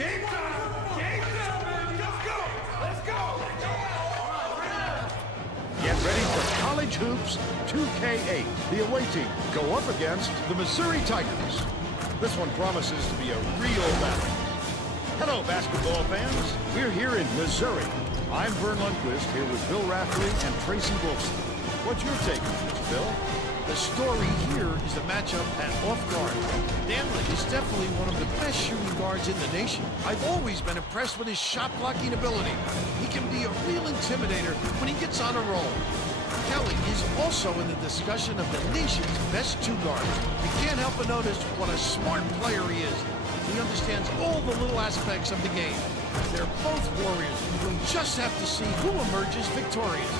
Game time! Game time, baby! Let's go! Let's go! Get ready for College Hoops 2K8. The away team go up against the Missouri Tigers. This one promises to be a real battle. Hello, basketball fans. We're here in Missouri. I'm Vern Lundquist here with Bill Raftery and Tracy Wolfson. What's your take on this, Bill? The story here is the matchup at off guard. Danley is definitely one of the best shooting guards in the nation. I've always been impressed with his shot blocking ability. He can be a real intimidator when he gets on a roll. Kelly is also in the discussion of the nation's best two guards. You can't help but notice what a smart player he is. He understands all the little aspects of the game. They're both warriors. We'll just have to see who emerges victorious.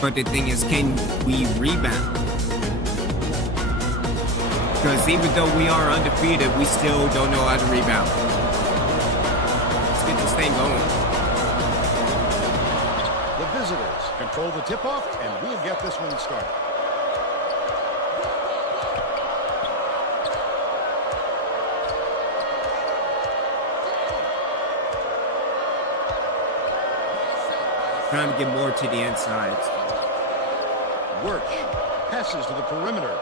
But the thing is, can we rebound? Because even though we are undefeated, we still don't know how to rebound. Let's get this thing going. The visitors control the tip-off, and we'll get this one started. Trying to get more to the inside. Wirch passes to the perimeter.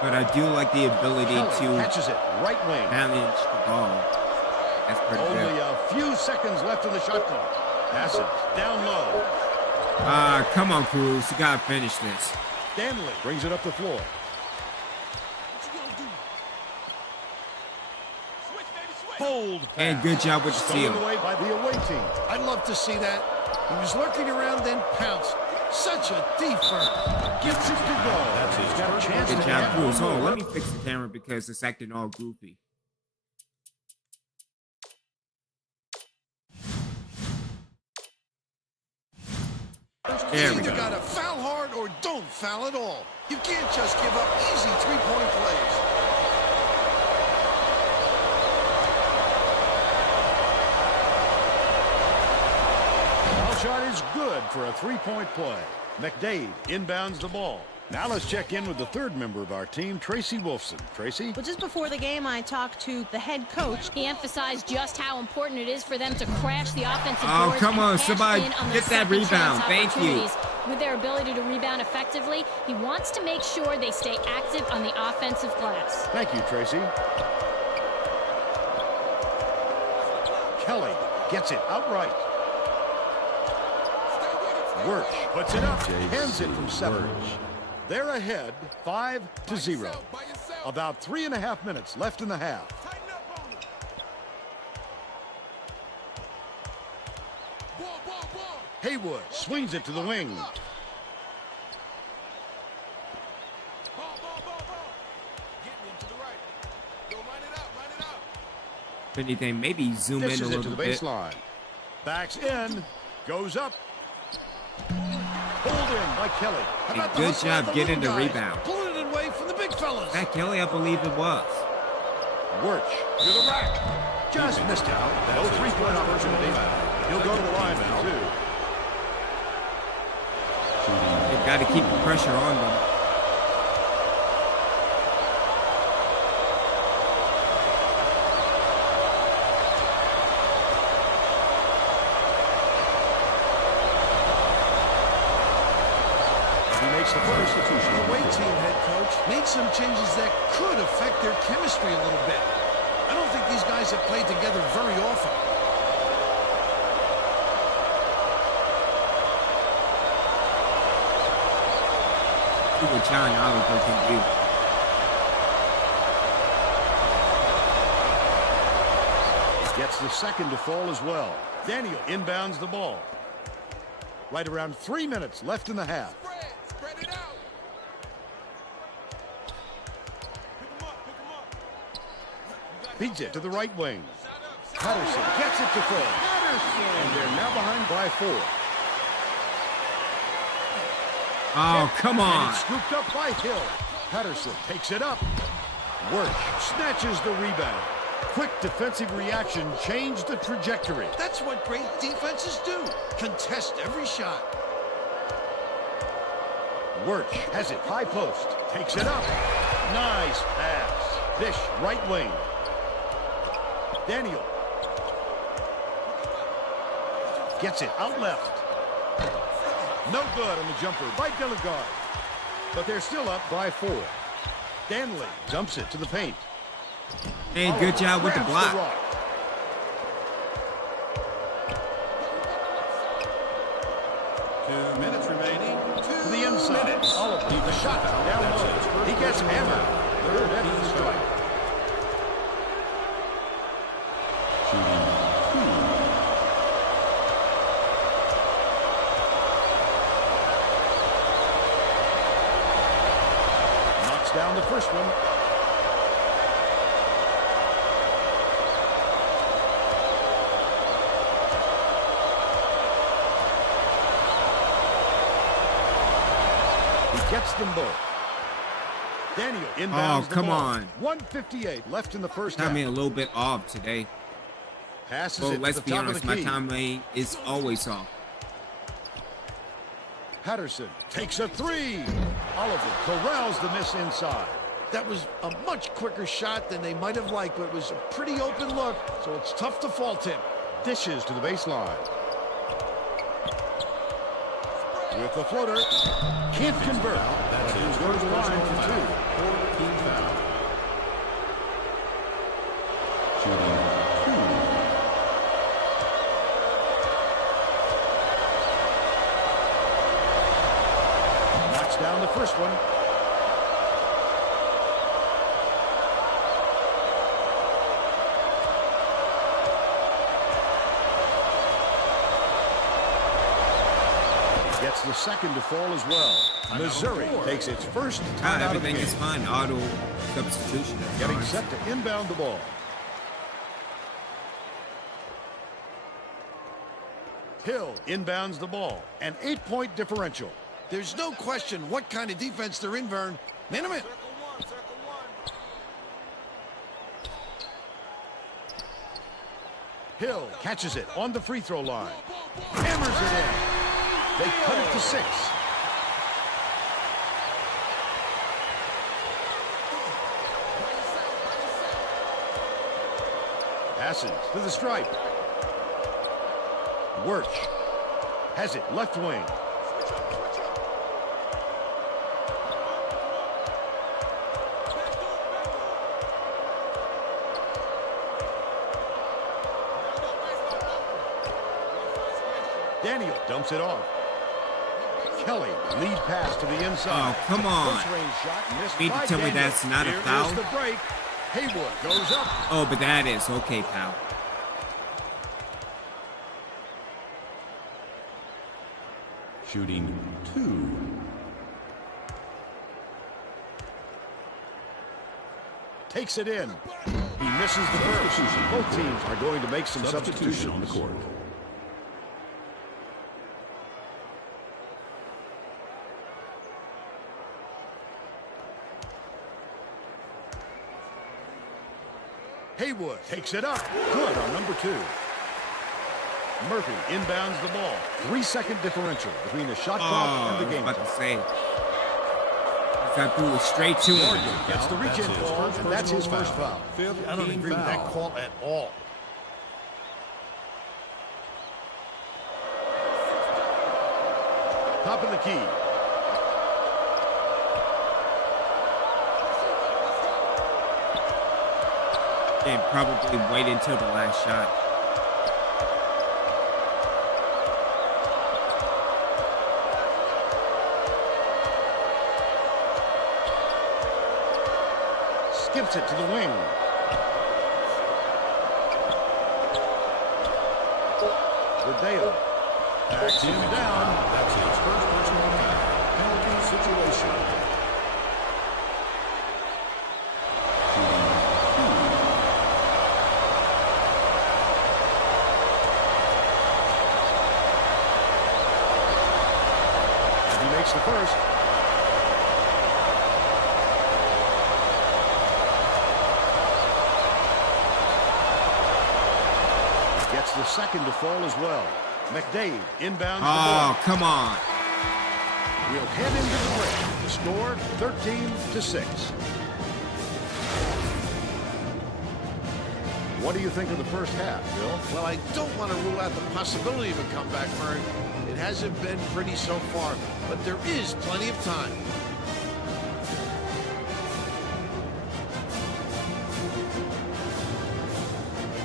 But I do like the ability Kelly to catches it, right wing. manage the ball. That's pretty Only good. a few seconds left in the shot clock. Passes down low. Come on, Cruz. You gotta finish this. Danley brings it up the floor. Bold And pass. good job with the Stolen steal. away by the away team. I'd love to see that. He was lurking around, then pounced. Such a defense. Gets it to go. That's He's got a chance Good to job, have Cruz. one Hold on, more. let me fix the camera because it's acting all goofy. There we You either go. gotta foul hard or don't foul at all. You can't just give up easy three-point plays. Foul shot is good for a three-point play. McDade inbounds the ball. Now let's check in with the third member of our team, Tracy Wolfson. Tracy? Well, just before the game, I talked to the head coach. He emphasized just how important it is for them to crash the offensive Oh, boards come and on, cash somebody in on get those that second chance rebound. Thank you. opportunities. With their ability to rebound effectively, he wants to make sure they stay active on the offensive glass. Thank you, Tracy. Kelly gets it outright. Wirch puts it up, hands it from 7. They're ahead 5-0. About 3.5 minutes left in the half. Haywood swings it to the wing. If anything, maybe zoom in a Dishes it to little the bit. baseline. Backs in, goes up. Pulled in by Kelly. How about the Good hustle of job the getting little the guys, rebound. pulling it away from the big fellas. That Kelly, I believe it was. Wirch to the rack. Just missed out. No three-point opportunity. He'll go to the line now. They've got to keep the pressure on them. He makes the first substitution. The away team head coach made some changes that could affect their chemistry a little bit. I don't think these guys have played together very often. See what John Oliver can do. Gets the second to fall as well. Daniel inbounds the ball. Right around 3 minutes left in the half. Spread it out. Feeds it to the right wing. Patterson gets it to fall. And they're now behind by 4. Oh, come And on. it's scooped up by Hill. Patterson takes it up. Wirch snatches the rebound. Quick defensive reaction changed the trajectory. That's what great defenses do. Contest every shot. Wirch has it high post. Takes it up. Nice pass. Dish, right wing. Daniel. Gets it out left. No good on the jumper by Delegard. But they're still up by 4. Danley dumps it to the paint. Hey, good job with the Grabs block. rock. 2 minutes remaining. To the inside. Oliver, the shot down low. He gets hammered. Third at the strike. Knocks down the first one. He gets them both. Daniel inbounds the come ball. on. 1:58 left in the first half. Got me a little bit off today. Passes Well, it to let's the be top honest, of the my key. timeline is always off. Patterson takes a 3. Oliver corrals the miss inside. That was a much quicker shot than they might have liked, but it was a pretty open look, so it's tough to fault him. Dishes to the baseline. With the floater. Can't convert. That's his Goes first to the line personal for 2. foul. 14 foul. Shooting 2. Knocks down the first one. Gets the second to fall as well. Missouri takes its first time out of the Everything game. is fine. Auto substitution. Getting set to inbound the ball. Hill inbounds the ball. An 8-point differential. There's no question what kind of defense they're in, Vern. Man, a minute. Hill catches it on the free throw line. Hammers it in. They cut it to 6. Passes to the stripe. Wirtz has it left wing. Daniel dumps it off. Kelly lead pass to the inside. Oh, come on. Close range shot missed Need to by tell me Daniel. that's not a Here foul? is the break. Haywood goes up. Oh, but that is okay, pal. Shooting 2. Takes it in. He misses the first. Both teams are going to make some Substitution on the substitutions. court. Haywood takes it up. Good on number 2. Murphy inbounds the ball. 3-second differential between the shot clock Oh, and the I was game about to clock. say. That threw it straight to him. Morgan gets the reach-in That's his call, first and that's his personal first foul. foul. I don't agree with that call at all. Top of the key. And probably wait until the last shot. Skips it to the wing. Verdeo backs him down. That's his first personal foul. Penalty situation. He makes the first. Gets the second to fall as well. McDade inbounds the ball. Oh, come on. We'll head into the break. The score 13-6. What do you think of the first half, Bill? Well, I don't want to rule out the possibility of a comeback, Murray. It hasn't been pretty so far, but there is plenty of time.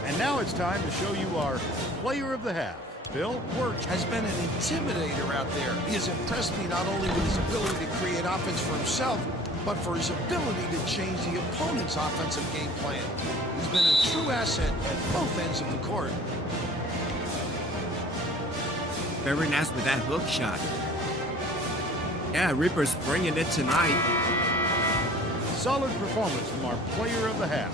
And now it's time to show you our player of the half. Bill? Wirtz has been an intimidator out there. He has impressed me not only with his ability to create offense for himself, but for his ability to change the opponent's offensive game plan. He's been a true asset at both ends of the court. Very nice with that hook shot. Yeah, Reaper's bringing it tonight. Solid performance from our player of the half.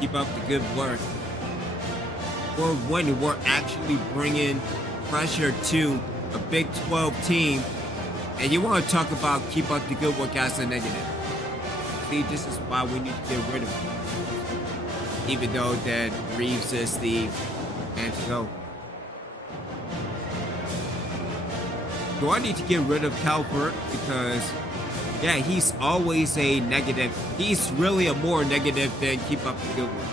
Keep up the good work. We're winning. We're actually bringing pressure to a Big 12 team. And you want to talk about keep up the good work as a negative. See, this is why we need to get rid of him. Even though that Reeves is the man to go. Do I need to get rid of Calvert? Because, yeah, he's always a negative. He's really a more negative than keep up the good work.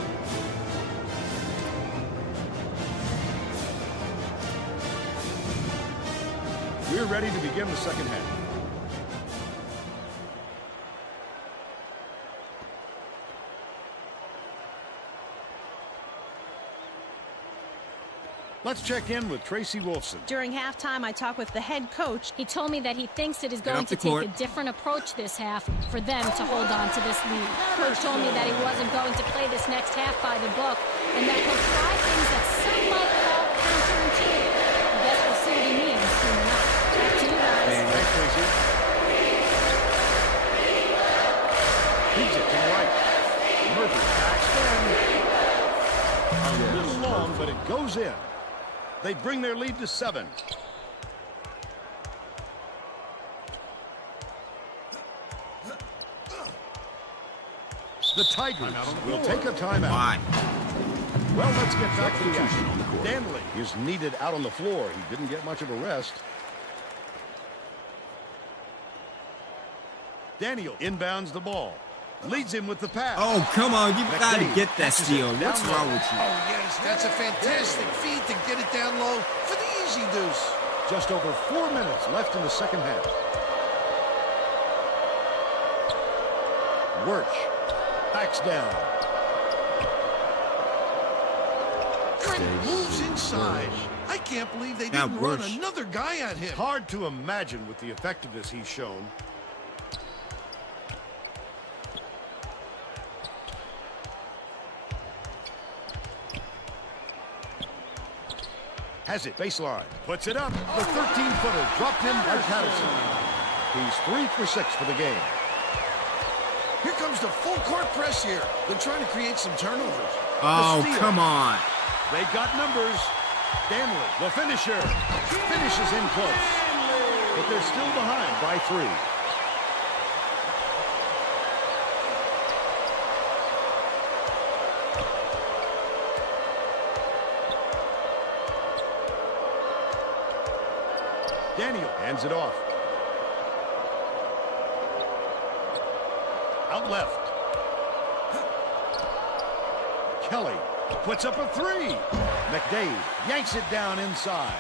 We're ready to begin the second half. Let's check in with Tracy Wolfson. During halftime, I talked with the head coach. He told me that he thinks it is going up to the take court. a different approach this half for them to hold on to this lead. Coach told me that he wasn't going to play this next half by the book and that he'll try things that some might call counterintuitive. I guess we'll see what he means soon enough. Back to you guys. Thanks, Tracy. Feeds it to the right. Murphy backs in. A little long, but it goes in. They bring their lead to 7. The Tigers will take a timeout. Why? Well, let's get back to the action. Danley is needed out on the floor. He didn't get much of a rest. Daniel inbounds the ball. Leads him with the pass. Oh, come on. You've got to McDade get that passes steal. it What's down wrong low. with you? Oh, yes, that's a fantastic feed to get it down low for the easy deuce. Just over 4 minutes left in the second half. Wirtz backs down. Trent moves inside. I can't believe they Now didn't run Wirtz. another guy at him. Hard to imagine with the effectiveness he's shown. Has it, baseline. Puts it up. The 13-footer dropped in by Patterson. He's 3 for 6 for the game. Here comes the full court press here. They're trying to create some turnovers. Oh, steal. come on. They've got numbers. Danley, the finisher, finishes in close. But they're still behind by 3. Daniel hands it off. Out left. Kelly puts up a 3. McDade yanks it down inside.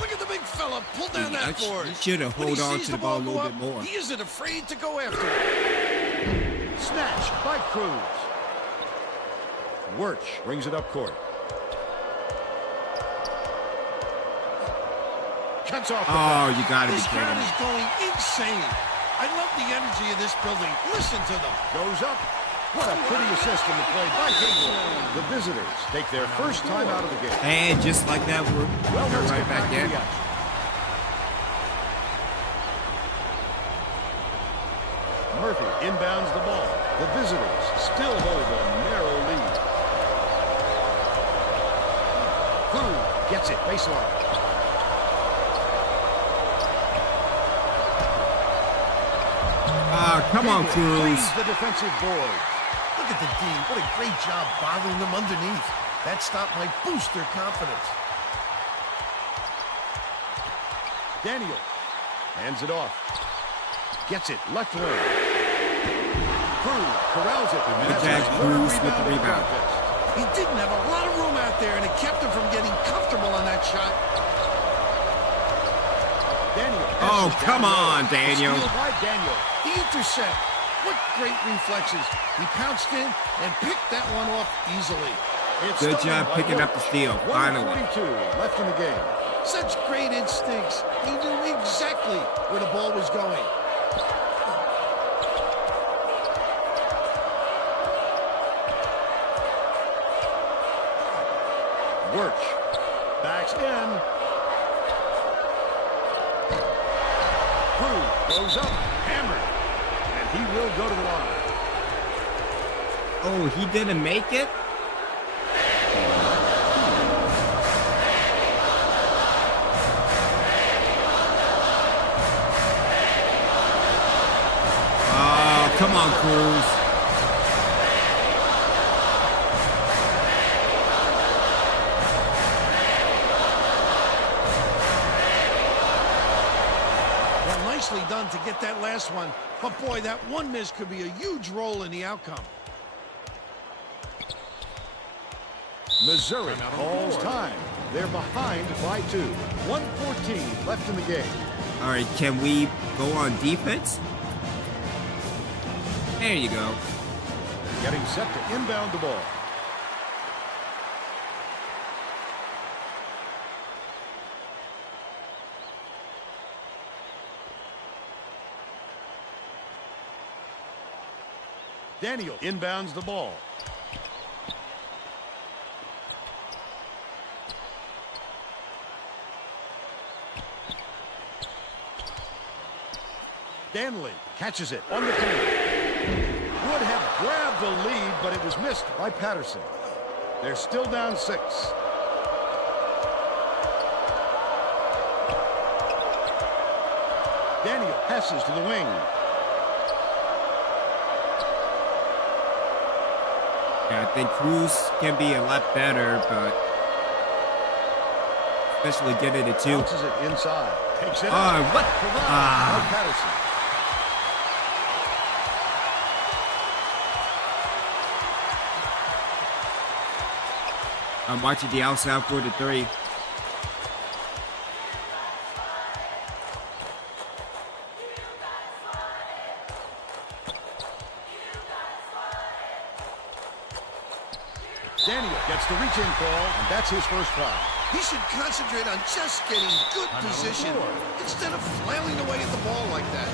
Look at the big fella pull down that board. You should have When he hold on sees to the ball a go little up, bit more. He isn't afraid to go after it. Snatched by Cruz. Wirtz brings it up court. Cuts off the Oh, you got to be This crowd kidding me. is going insane. I love the energy of this building. Listen to them. goes up. What a pretty assist in the play by Gabriel. The visitors take their first time out of the game. And just like that, we're Let's right get back to in. the action. Murphy inbounds the ball. The visitors still hold a narrow lead. Cruz gets it baseline. Ah, come on, Cruz. Cleans the defensive board. Look at the D. What a great job bothering them underneath. That stop might boost their confidence. Daniel hands it off. Gets it left wing. Cruz corrals it. And that's Jack his third Cruz with the of rebound. contest. He didn't have a lot of room out there, and it kept him from getting comfortable on that shot. Daniel. Oh, passes come down low. on, Daniel. Steal by Daniel. The intercept. What great reflexes. He pounced in and picked that one off easily. It's Good stolen job by picking up Wood. the steal, finally. 1:42 left in the game. Such great instincts. He knew exactly where the ball was going. Wirtz backs in. Cruz goes up, hammered, and he will go to the line. Oh, he didn't make it? Oh, come on, Cruz. Well, nicely done to get that last one. But boy, that one miss could be a huge role in the outcome. Missouri calls time. They're behind by 2. 1:14 left in the game. All right, can we go on defense? There you go. Getting set to inbound the ball. Daniel inbounds the ball. Danley catches it on the field. Would have grabbed the lead, but it was missed by Patterson. They're still down 6. Daniel passes to the wing. Yeah, I think Cruz can be a lot better, but especially getting it too. Bounces it inside. Takes it Oh, out. what? Corralled Ah. by Patterson. I'm watching the outside for the 3. Daniel gets the reach-in call, and that's his first foul. He should concentrate on just getting good position instead of flailing away at the ball like that.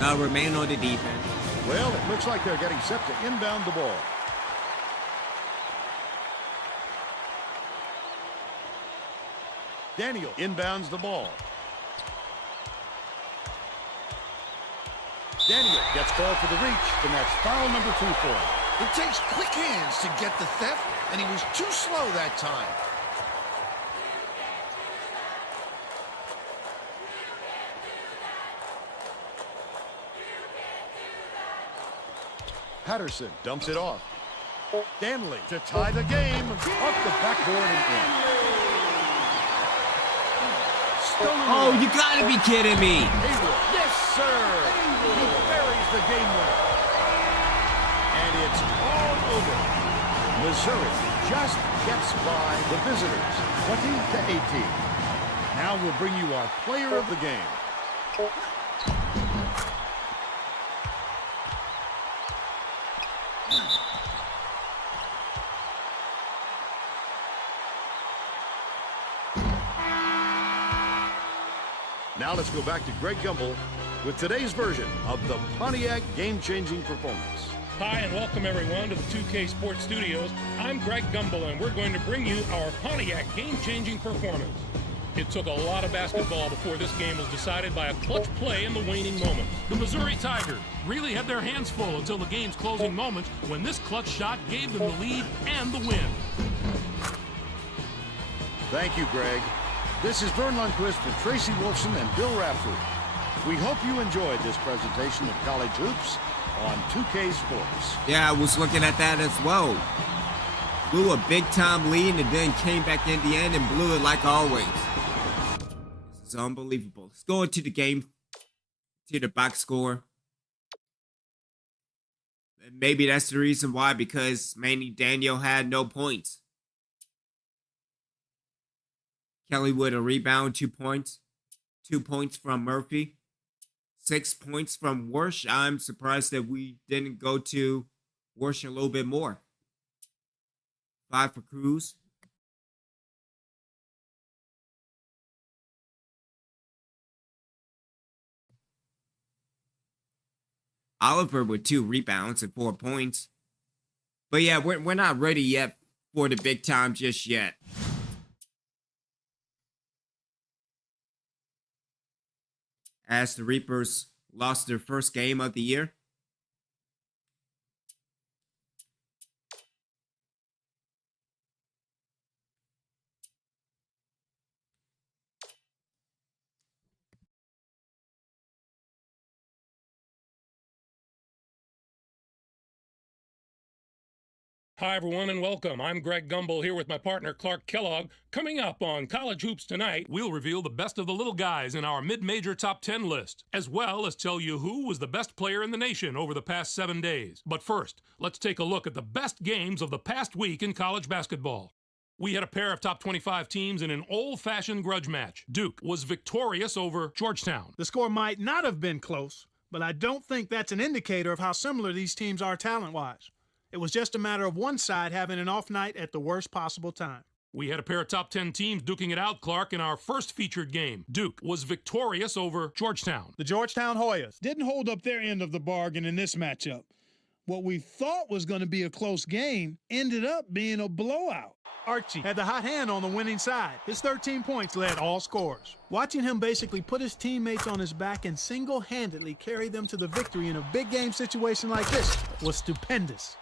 Now remain on the defense. Well, it looks like they're getting set to inbound the ball. Daniel inbounds the ball. Daniel gets called for the reach, and that's foul number 2 for him. It takes quick hands to get the theft, and he was too slow that time. Patterson dumps it off. Danley to tie the game. Off the backboard and in. Stolen Oh, away. you gotta be kidding me. Haywood. Yes, sir. He buries the game winner. And it's all over. Missouri just gets by the visitors, 20-18. Now we'll bring you our player of the game. Now let's go back to Greg Gumbel with today's version of the Pontiac game-changing performance. Hi, and welcome everyone to the 2K Sports Studios. I'm Greg Gumbel, and we're going to bring you our Pontiac game-changing performance. It took a lot of basketball before this game was decided by a clutch play in the waning moments. The Missouri Tigers really had their hands full until the game's closing moments when this clutch shot gave them the lead and the win. Thank you, Greg. This is Vern Lundquist for Tracy Wolfson and Bill Raftery. We hope you enjoyed this presentation of college hoops on 2K Sports. Yeah, I was looking at that as well. Blew a big-time lead and then came back in the end and blew it like always. This is unbelievable. Let's go into the game to the box score. And maybe that's the reason why, because Manny Daniel had no points. Kelly with a rebound, 2 points. 2 points from Murphy. 6 points from Warsh. I'm surprised that we didn't go to Warsh a little bit more. 5 for Cruz. Oliver with 2 rebounds and 4 points. But yeah, we're not ready yet for the big time just yet. As the Reapers lost their first game of the year. Hi, everyone, and welcome. I'm Greg Gumbel here with my partner, Clark Kellogg. Coming up on College Hoops tonight, we'll reveal the best of the little guys in our mid-major top 10 list, as well as tell you who was the best player in the nation over the past 7 days. But first, let's take a look at the best games of the past week in college basketball. We had a pair of top 25 teams in an old-fashioned grudge match. Duke was victorious over Georgetown. The score might not have been close, but I don't think that's an indicator of how similar these teams are talent-wise. It was just a matter of one side having an off night at the worst possible time. We had a pair of top 10 teams duking it out, Clark, in our first featured game. Duke was victorious over Georgetown. The Georgetown Hoyas didn't hold up their end of the bargain in this matchup. What we thought was going to be a close game ended up being a blowout. Archie had the hot hand on the winning side. His 13 points led all scorers. Watching him basically put his teammates on his back and single-handedly carry them to the victory in a big game situation like this was stupendous.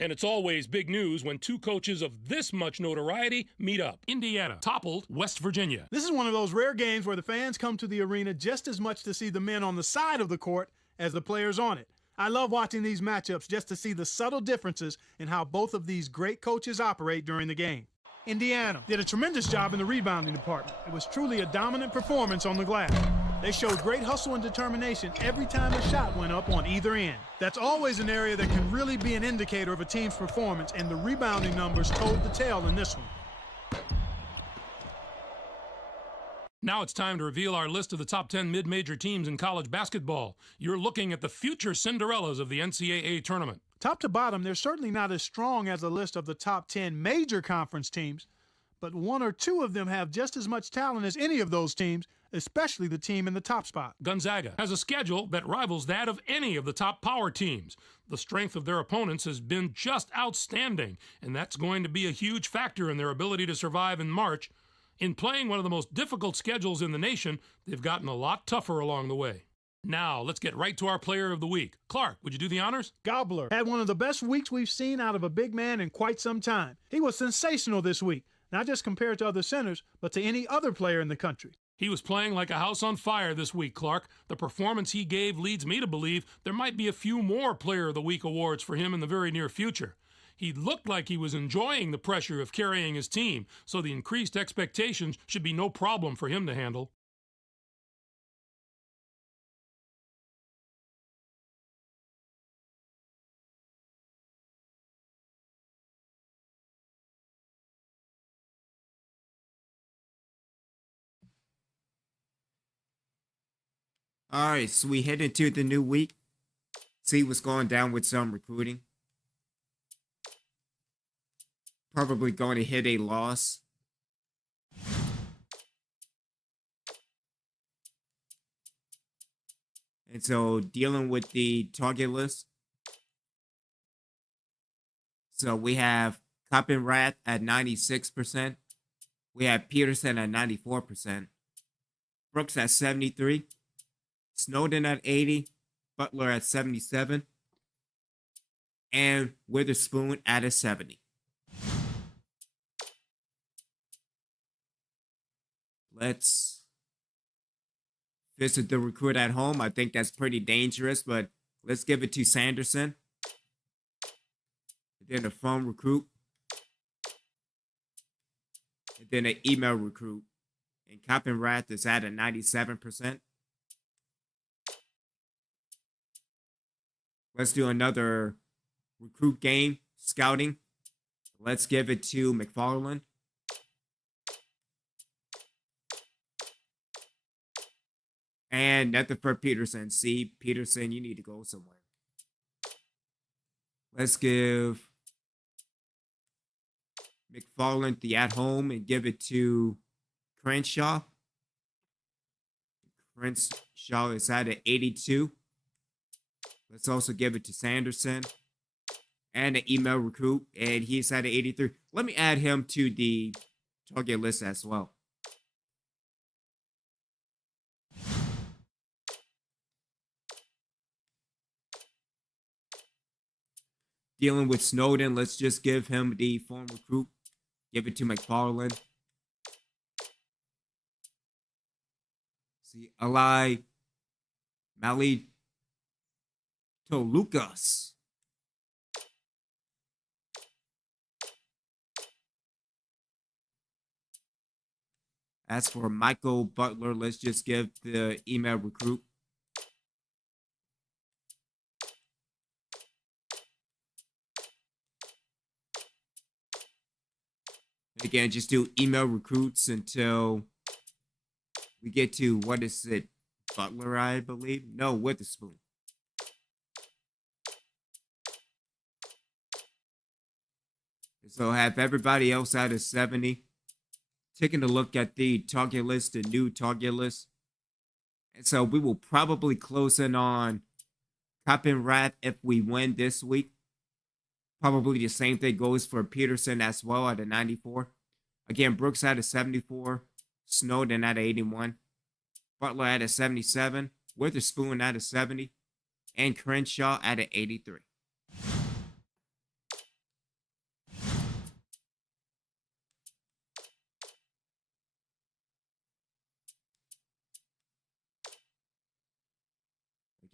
And it's always big news when two coaches of this much notoriety meet up. Indiana toppled West Virginia. This is one of those rare games where the fans come to the arena just as much to see the men on the side of the court as the players on it. I love watching these matchups just to see the subtle differences in how both of these great coaches operate during the game. Indiana did a tremendous job in the rebounding department. It was truly a dominant performance on the glass. They showed great hustle and determination every time a shot went up on either end. That's always an area that can really be an indicator of a team's performance, and the rebounding numbers told the tale in this one. Now it's time to reveal our list of the top 10 mid-major teams in college basketball. You're looking at the future Cinderellas of the NCAA tournament. Top to bottom, they're certainly not as strong as a list of the top 10 major conference teams, but one or two of them have just as much talent as any of those teams, especially the team in the top spot. Gonzaga has a schedule that rivals that of any of the top power teams. The strength of their opponents has been just outstanding, and that's going to be a huge factor in their ability to survive in March. In playing one of the most difficult schedules in the nation, they've gotten a lot tougher along the way. Now, let's get right to our player of the week. Clark, would you do the honors? Gobbler had one of the best weeks we've seen out of a big man in quite some time. He was sensational this week, not just compared to other centers, but to any other player in the country. He was playing like a house on fire this week, Clark. The performance he gave leads me to believe there might be a few more Player of the Week awards for him in the very near future. He looked like he was enjoying the pressure of carrying his team, so the increased expectations should be no problem for him to handle. All right, so we head into the new week. See what's going down with some recruiting. Probably going to hit a loss. And so dealing with the target list. So we have Coppenrath at 96%. We have Peterson at 94%. Brooks at 73%. Snowden at 80%. Butler at 77%. And Witherspoon at a 70%. Let's visit the recruit at home. I think that's pretty dangerous, but let's give it to Sanderson. And then a phone recruit. And then an email recruit. And Coppenrath is at a 97%. Let's do another recruit game, scouting. Let's give it to McFarland. And nothing for Peterson. See, Peterson, you need to go somewhere. Let's give McFarland the at-home and give it to Crenshaw. Crenshaw is at an 82. Let's also give it to Sanderson and an email recruit, and he's at an 83. Let me add him to the target list as well. Dealing with Snowden, let's just give him the form recruit. Give it to McFarland. See, Alai Mali Tolucas. As for Michael Butler, let's just give the email recruit. Again, just do email recruits until we get to, what is it, Butler, I believe? No, Witherspoon. So have everybody else out of 70. Taking a look at the target list, the new target list. And so we will probably close in on Coppenrath if we win this week. Probably the same thing goes for Peterson as well at a 94. Again, Brooks at a 74. Snowden at a 81. Butler at a 77. Witherspoon at a 70. And Crenshaw at a 83.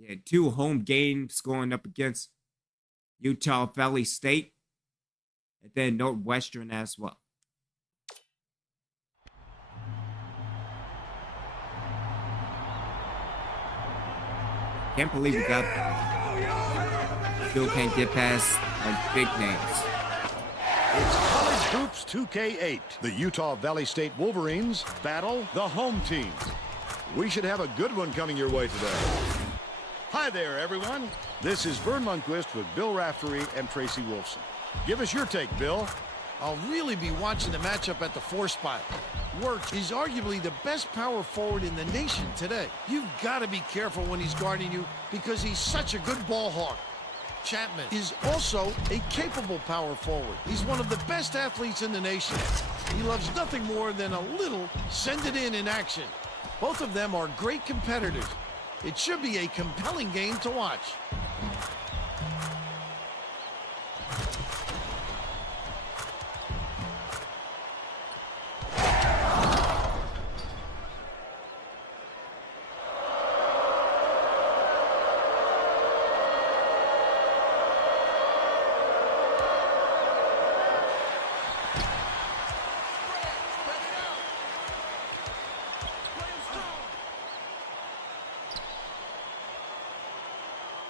Again, 2 home games going up against Utah Valley State, and then Northwestern as well. Can't believe we got still can't get past like big names. It's College Hoops 2K8. The Utah Valley State Wolverines battle the home team. We should have a good one coming your way today. Hi there, everyone. This is Vern Lundquist with Bill Raftery and Tracy Wolfson. Give us your take, Bill. I'll really be watching the matchup at the 4 spot. Work is arguably the best power forward in the nation today. You've got to be careful when he's guarding you because he's such a good ball hawk. Chapman is also a capable power forward. He's one of the best athletes in the nation. He loves nothing more than a little send it in action. Both of them are great competitors. It should be a compelling game to watch.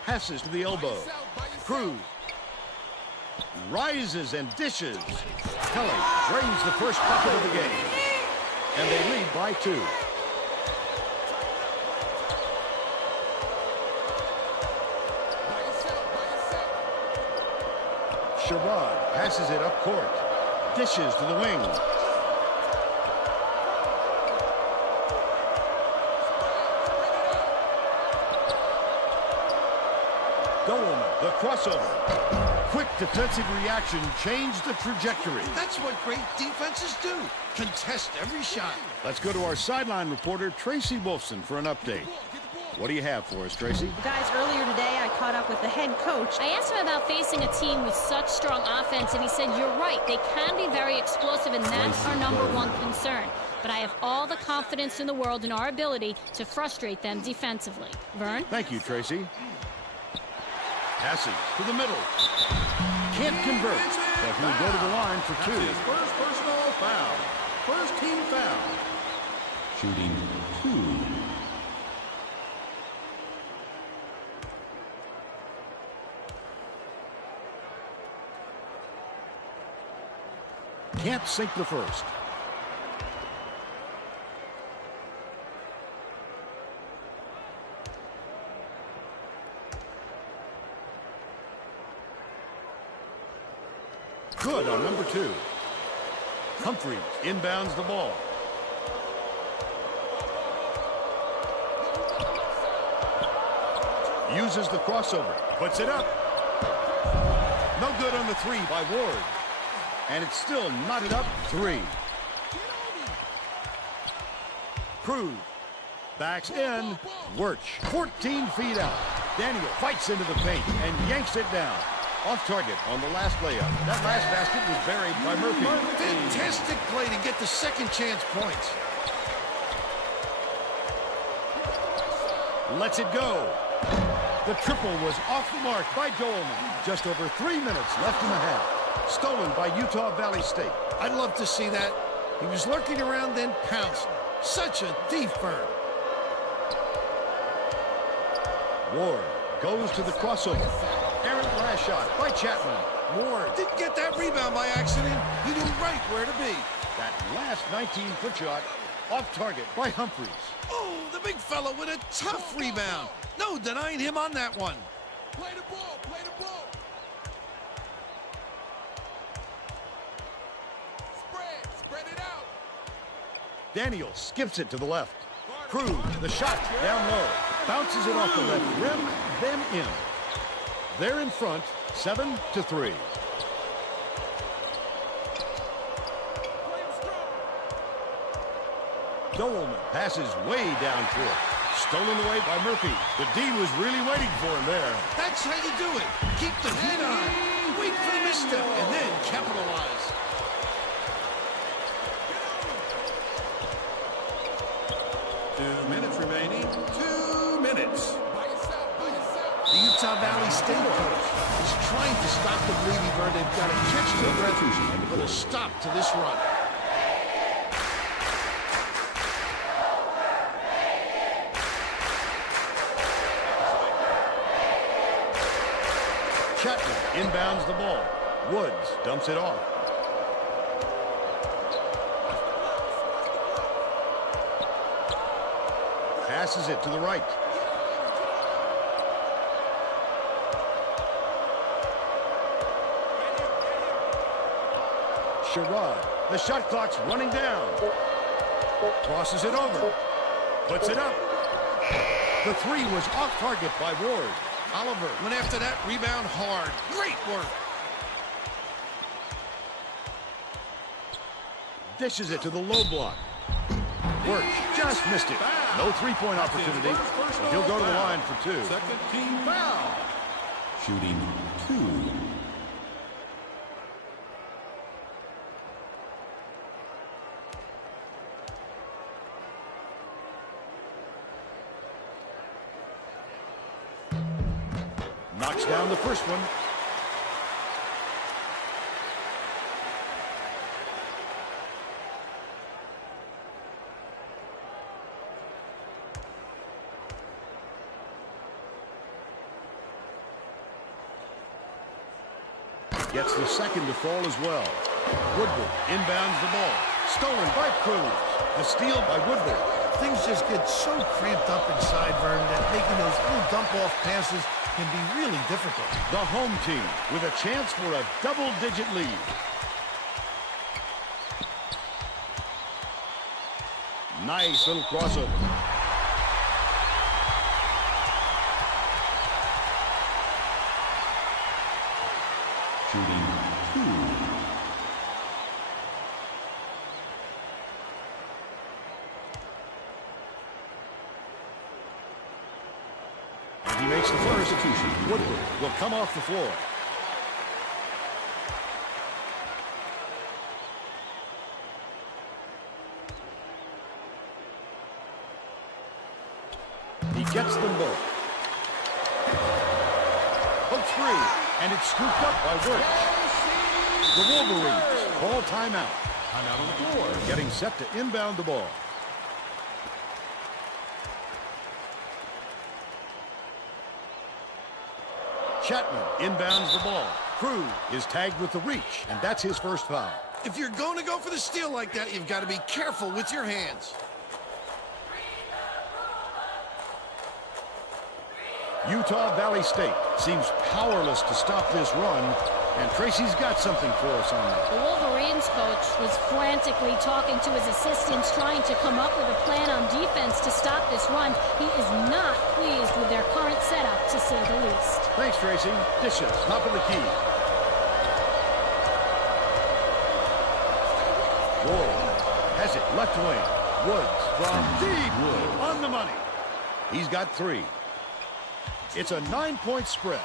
Passes to the elbow. Cruz rises and dishes. Kelly drains the first bucket of the game. And they lead by 2. Sherrod passes it up court. Dishes to the wing. The crossover. Quick defensive reaction changed the trajectory. That's what great defenses do. Contest every shot. Let's go to our sideline reporter, Tracy Wolfson, for an update. What do you have for us, Tracy? Guys, earlier today I caught up with the head coach. I asked him about facing a team with such strong offense, and he said, you're right, they can be very explosive, and that's our number one concern. But I have all the confidence in the world in our ability to frustrate them defensively. Vern? Thank you, Tracy. Passing to the middle. Can't convert, but he'll go to the line for 2. First personal foul. First team foul. Shooting 2. can't sink the first. Good on number 2. Humphries inbounds the ball. Uses the crossover, puts it up. No good on the 3 by Ward. And it's still knotted up 3. Cruz backs in. Wirtz 14 feet out. Daniel fights into the paint and yanks it down. Off target on the last layup. That last basket was buried by Murphy. Fantastic play to get the second chance points. Lets it go. The triple was off the mark by Dolman. Just over 3 minutes left in the half. Stolen by Utah Valley State. I'd love to see that. He was lurking around, then pounced. Such a thief bird. Ward goes to the crossover. Errant last shot by Chapman. Ward didn't get that rebound by accident. He knew right where to be. That last 19-foot shot off target by Humphries. Oh, the big fella with a tough rebound. No denying him on that one. Play the ball, play the ball. Spread it out. Daniel skips it to the left. Cruz, the shot down low. Bounces it off the left rim, then in. They're in front, 7-3. Dolman passes way down court. Stolen away by Murphy. The D was really waiting for him there. That's how you do it. Keep the heat on. Wait for the misstep and then capitalize. Two minutes remaining. 2 minutes. The Utah Valley State coach is trying to stop the Greedy Bird. They've got to catch their breath and put a stop to this run. Chapman inbounds the ball. Woods dumps it off. Passes it to the right. Sherrod, the shot clock's running down. Crosses it over. Puts it up. The 3 was off target by Ward. Oliver Went after that rebound hard. Great work. dishes it to the low block. Wirtz just missed it. No three-point opportunity. So he'll go to the line for 2. Second team foul. Shooting 2. Knocks down the first one. Gets the second to fall as well. Woodward inbounds the ball. Stolen by Cruz. The steal by Woodward. Things just get so cramped up inside, Vern, that making those little dump-off passes can be really difficult. The home team with a chance for a double-digit lead. Nice little crossover. Shooting 2. And he makes the first. Woodward will come off the floor. He gets them both. Hooks free. And it's scooped up by Wirtz. The Wolverines call timeout. Timeout on the floor. Getting set to inbound the ball. Chapman inbounds the ball. Cruz is tagged with the reach, and that's his first foul. If you're going to go for the steal like that, you've got to be careful with your hands. Utah Valley State seems powerless to stop this run, and Tracy's got something for us on that. The Wolverines coach was frantically talking to his assistants, trying to come up with a plan on defense to stop this run. He is not pleased with their current setup, to say the least. Thanks, Tracy. Dishes, top of the key. Ward has it left wing. Woods from deep on the money. He's got 3. It's a 9-point spread.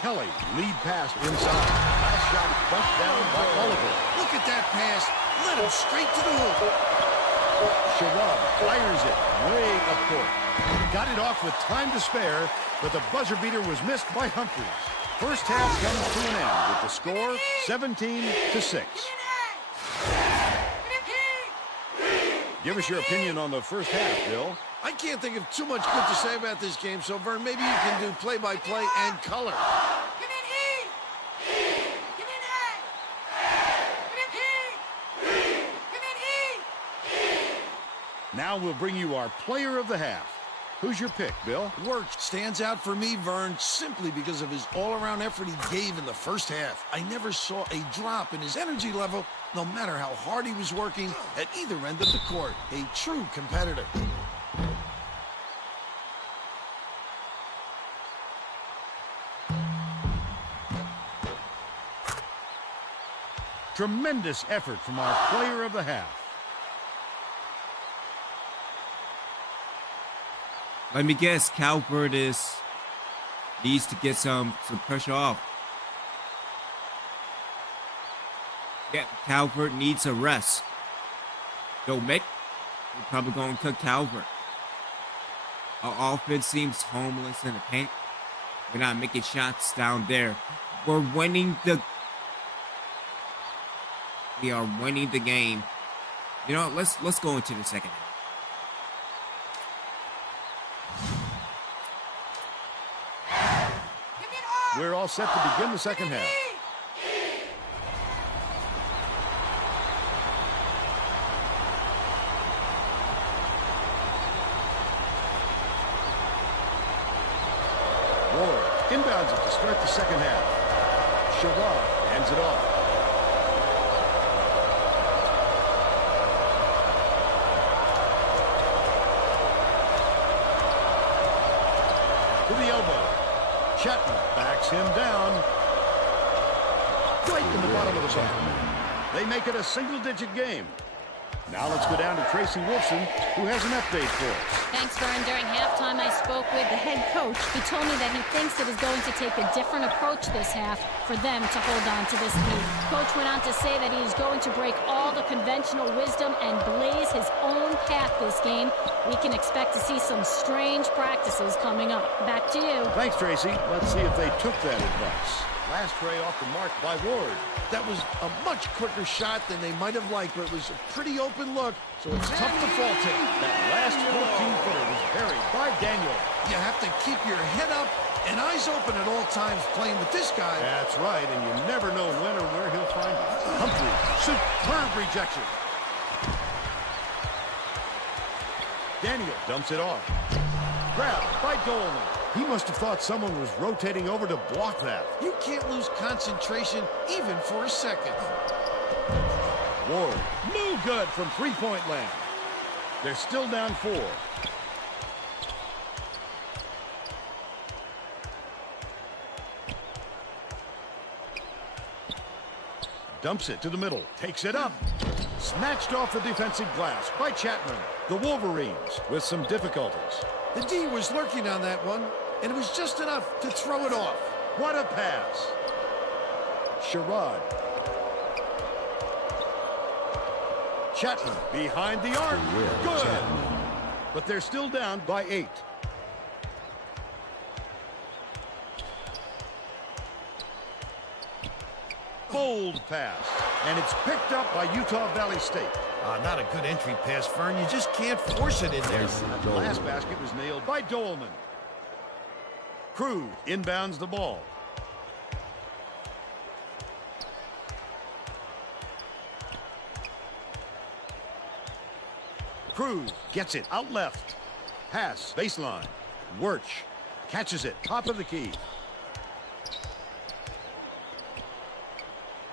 Kelly, lead pass inside. Last shot bumped down by Oliver. Look at that pass. Let him straight to the hoop. Sherrod fires it way up court. Got it off with time to spare, but the buzzer beater was missed by Humphries. First half comes to an end with the score 17-6. Give us your opinion on the first half, Bill. I can't think of too much good to say about this game, so Vern, maybe you can do play-by-play and color. Now we'll bring you our player of the half. Who's your pick, Bill? Work stands out for me, Vern, simply because of his all-around effort he gave in the first half. I never saw a drop in his energy level, no matter how hard he was working at either end of the court. A true competitor. Tremendous effort from our player of the half. Let me guess, Calvert needs to get some pressure off. Yeah, Calvert needs a rest. Yo, Mick, we're probably going to cook Calvert. Our offense seems homeless in the paint. We're not making shots down there. We are winning the game. You know, let's go into the second half. We're all set to begin the second half. Ward inbounds it to start the second half. Sherrod hands it off. To the elbow. Chapman backs him down. Right in the bottom of the bucket. They make it a single-digit game. Now let's go down to Tracy Wolfson, who has an update for us. Thanks, Vern. During halftime, I spoke with the head coach. He told me that he thinks it is going to take a different approach this half for them to hold on to this lead. Coach went on to say that he is going to break all the conventional wisdom and blaze his own path this game. We can expect to see some strange practices coming up. Back to you. Thanks, Tracy. Let's see if they took that advice. Last tray off the mark by Ward. That was a much quicker shot than they might have liked, but it was a pretty open look, so it's tough to fault him. That last 14-footer was buried by Daniel. You have to keep your head up and eyes open at all times playing with this guy. That's right, and you never know when or where he'll find you. Humphrey, superb rejection. Daniel dumps it off. Grabbed by Goldman. He must have thought someone was rotating over to block that. You can't lose concentration even for a second. Ward, no good from three-point land. They're still down 4. Dumps it to the middle, takes it up. Snatched off the defensive glass by Chapman. The Wolverines with some difficulties. The D was lurking on that one, and it was just enough to throw it off. What a pass. Sherrod. Chapman behind the arc. Good. But they're still down by 8. bold pass, and it's picked up by Utah Valley State. Not a good entry pass, Fern. You just can't force it in there. The last basket was nailed by Dolman. Crew inbounds the ball. Crew gets it out left. Pass, baseline. Wirch catches it, top of the key.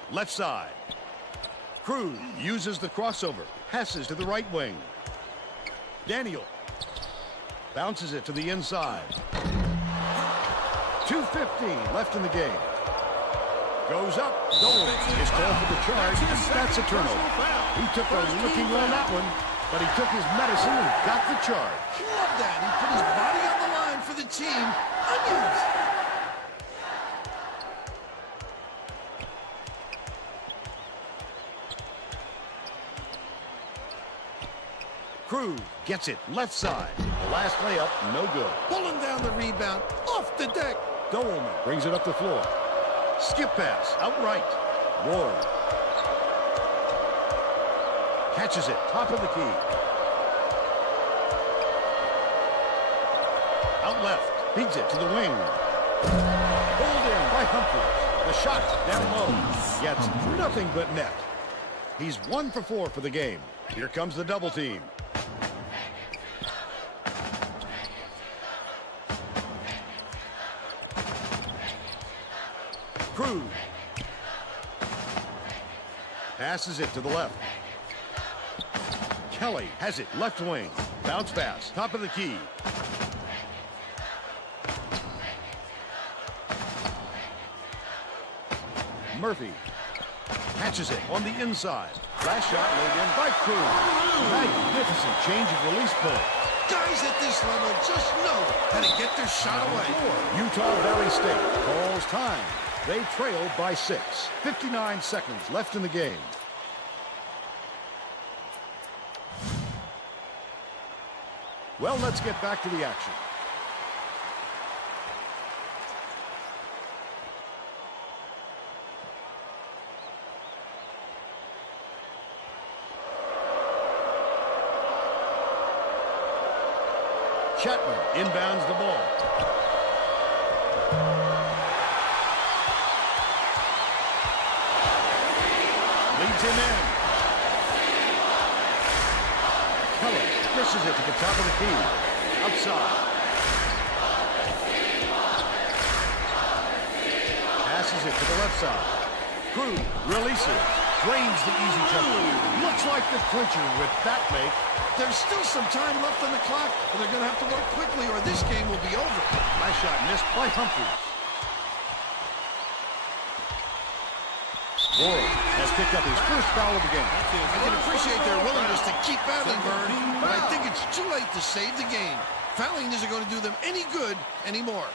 Left side. Crew uses the crossover. Passes to the right wing. Daniel bounces it to the inside. 2:15 left in the game. Goes up. Dolan is called for the charge, and that's a turnover. He took a licking on that one, but he took his medicine and got the charge. Love that. He put his body on the line for the team. Onions. Crew gets it left side. The last layup, no good. Pulling down the rebound. Off the deck. Dolman brings it up the floor. Skip pass, outright. Ward catches it, top of the key. Out left, feeds it to the wing. Pulled in by Humphries. The shot down low. Gets nothing but net. He's 1 for 4 for the game. Here comes the double team. Crew passes it to the left. Kelly has it left wing. Bounce pass, top of the key. Murphy catches it on the inside. Last shot laid in by Crew. Magnificent change of release point. Guys at this level just know how to get their shot away. Utah Valley State calls time. They trail by 6. 59 seconds left in the game. Well, let's get back to the action. Chapman inbounds the ball. Leads him in. Keller dishes it to the top of the key. Outside. Passes it to the left side. Crew releases. Drains the easy jumper. Looks like the clincher with that make. There's still some time left on the clock, but they're going to have to work quickly or this game will be over. Last shot missed by Humphries. Ward has picked up his first foul of the game. I can appreciate their willingness to keep battling, Vern, but I think it's too late to save the game. Fouling isn't going to do them any good anymore.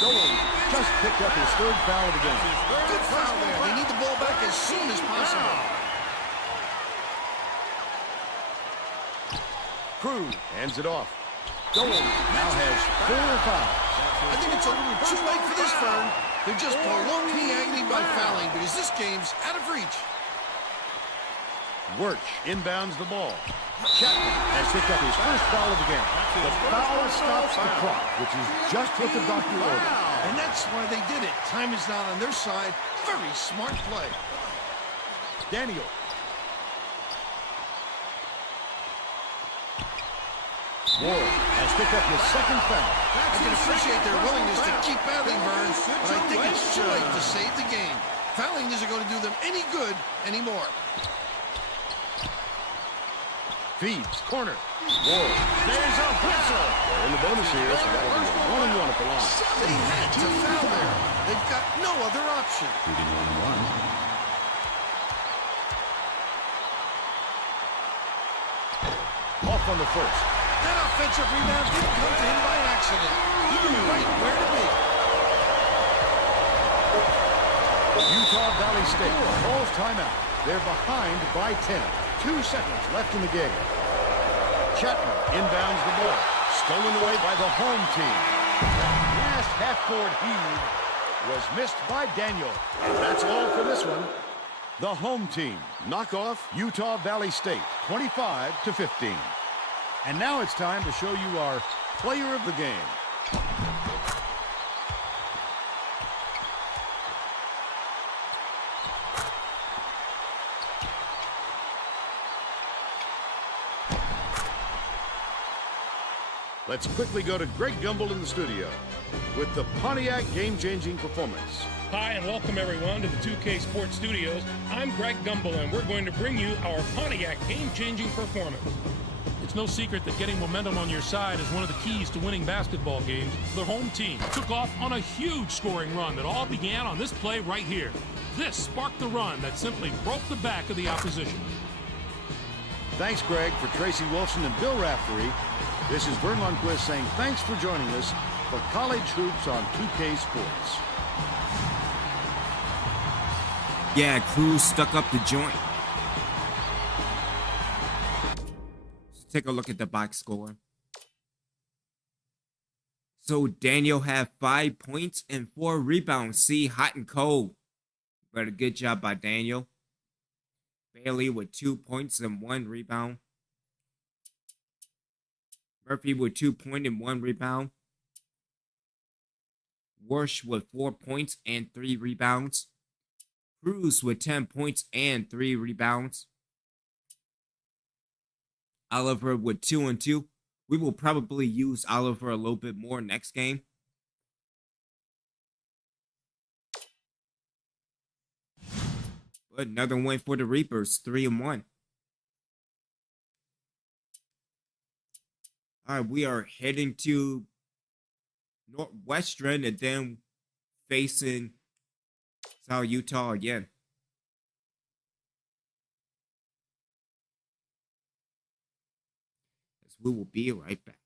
Dolan just picked up his third foul of the game. Good foul there. They need the ball back as soon as possible. Crew hands it off. Dolan now has 4 fouls. I think it's a little too late for this, Fern. They're just prolonging the agony by fouling because this game's out of reach. Wirch inbounds the ball. Chapman has picked up his first foul of the game. The foul stops the clock, which is just what the doctor ordered. And that's why they did it. Time is not on their side. Very smart play. Daniel. Ward has picked up his second foul. I can appreciate their willingness to keep battling, Vern, but I think it's too late to save the game. Fouling isn't going to do them any good anymore. Feeds, corner. Ward. There's a whistle. They're in the bonus here, so that'll be a 1-1 at the line. They had to foul there. They've got no other option. Off on the first. That offensive rebound didn't come to him by accident. He knew right where to be. Utah Valley State calls timeout. They're behind by 10. 2 seconds left in the game. Chapman inbounds the ball. Stolen away by the home team. Last half-court heave was missed by Daniel. And that's all for this one. The home team knock off Utah Valley State 25-15. And now it's time to show you our player of the game. Let's quickly go to Greg Gumbel in the studio with the Pontiac game-changing performance. Hi, and welcome everyone to the 2K Sports Studios. I'm Greg Gumbel, and we're going to bring you our Pontiac game-changing performance. It's no secret that getting momentum on your side is one of the keys to winning basketball games. The home team took off on a huge scoring run that all began on this play right here. This sparked the run that simply broke the back of the opposition. Thanks, Greg, for Tracy Wilson and Bill Raftery. This is Vern Lundquist saying thanks for joining us for College Hoops on 2K Sports. Yeah, Cruz stuck up the joint. Let's take a look at the box score. So Daniel had 5 points and 4 rebounds. See, hot and cold. But a good job by Daniel. Bailey with 2 points and 1 rebound. Murphy with 2 points and 1 rebound. Warsh with 4 points and 3 rebounds. Cruz with 10 points and 3 rebounds. Oliver with 2 and 2. We will probably use Oliver a little bit more next game. But another win for the Reapers, 3-1. All right, we are heading to Northwestern and then facing South Utah again. As we will be right back.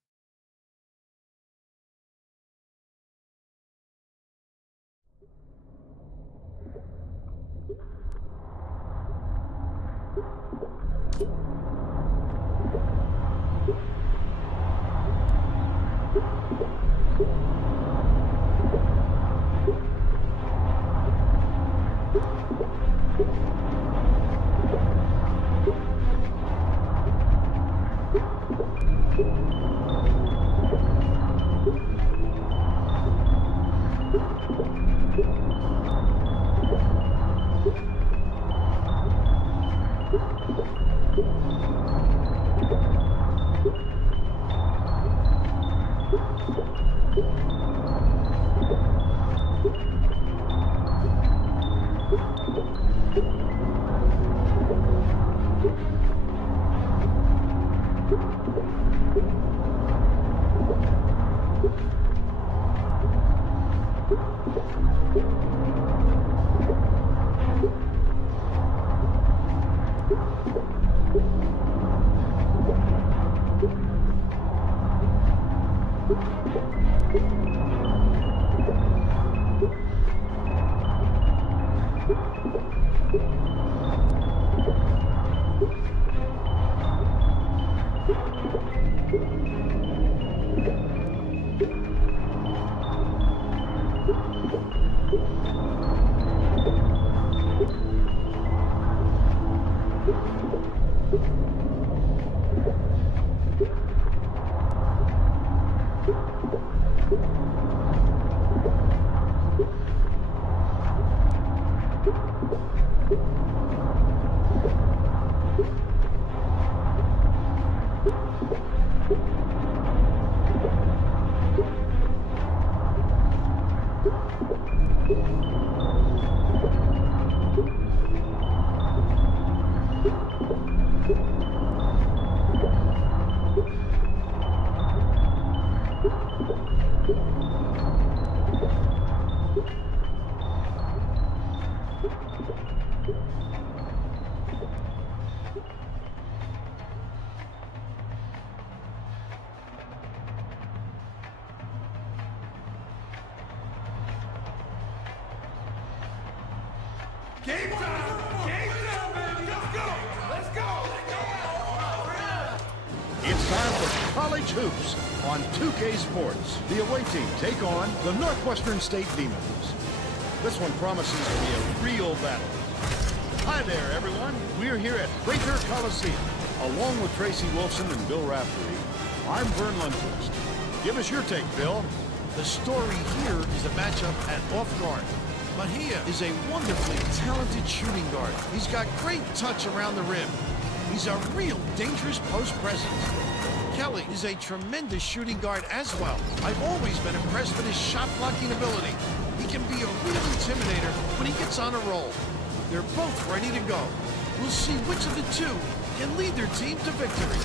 Game time! Game time, baby! Let's go! Let's go! It's time for College Hoops on 2K Sports. The away team take on the Northwestern State Demons. This one promises to be a real battle. Hi there, everyone. We're here at Prater Coliseum. Along with Tracy Wolfson and Bill Raftery, I'm Vern Lundquist. Give us your take, Bill. The story here is a matchup at off guard. Mejia is a wonderfully talented shooting guard. He's got great touch around the rim. He's a real dangerous post presence. Kelly is a tremendous shooting guard as well. I've always been impressed with his shot blocking ability. He can be a real intimidator when he gets on a roll. They're both ready to go. We'll see which of the two can lead their team to victory.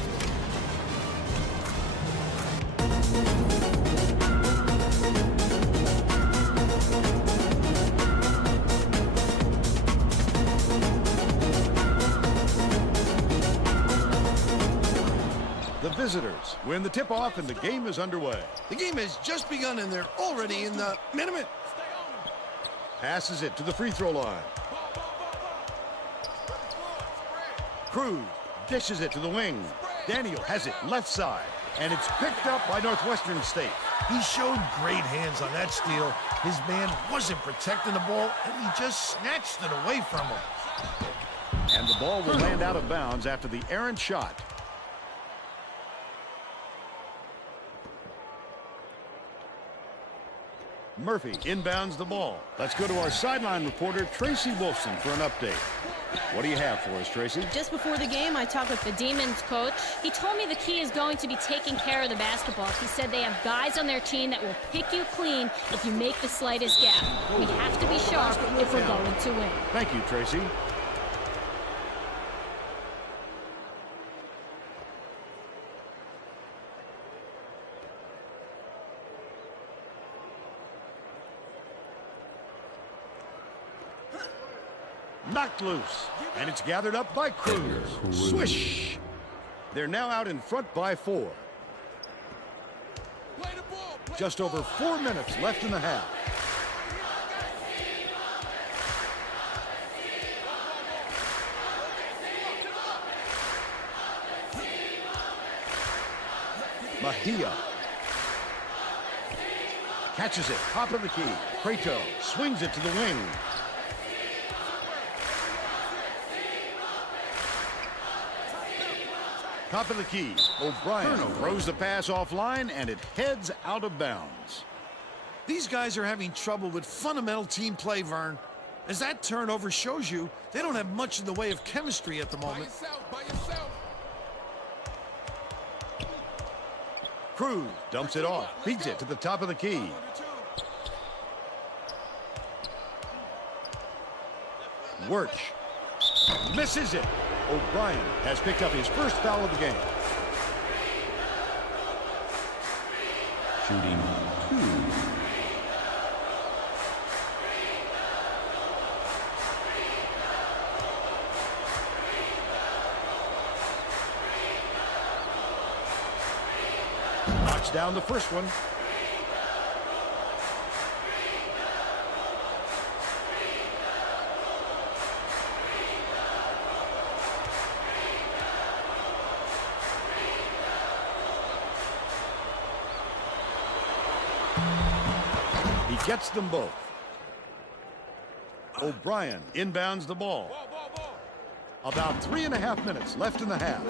The visitors win the tip-off and the game is underway. The game has just begun and they're already in the minute. Passes it to the free throw line. Cruz dishes it to the wing. Daniel has it left side, and it's picked up by Northwestern State. He showed great hands on that steal. His man wasn't protecting the ball, and he just snatched it away from him. And the ball will land out of bounds after the errant shot. Murphy inbounds the ball. Let's go to our sideline reporter, Tracy Wolfson, for an update. What do you have for us, Tracy? Just before the game, I talked with the Demons coach. He told me the key is going to be taking care of the basketball. He said they have guys on their team that will pick you clean if you make the slightest gap. We have to be sharp if we're going to win. Thank you, Tracy. Knocked loose, and it's gathered up by Cruz. Swish! They're now out in front by 4. Just over 4 minutes left in the half. Mejia catches it, top of the key. Prato swings it to the wing. Top of the key. O'Brien throws the pass offline, and it heads out of bounds. These guys are having trouble with fundamental team play, Vern. As that turnover shows you, they don't have much in the way of chemistry at the moment. Cruz dumps it off, feeds it to the top of the key. Wirtz misses it. O'Brien has picked up his first foul of the game. Shooting 2. Knocks down the first one. He gets them both. O'Brien inbounds the ball. About 3.5 minutes left in the half.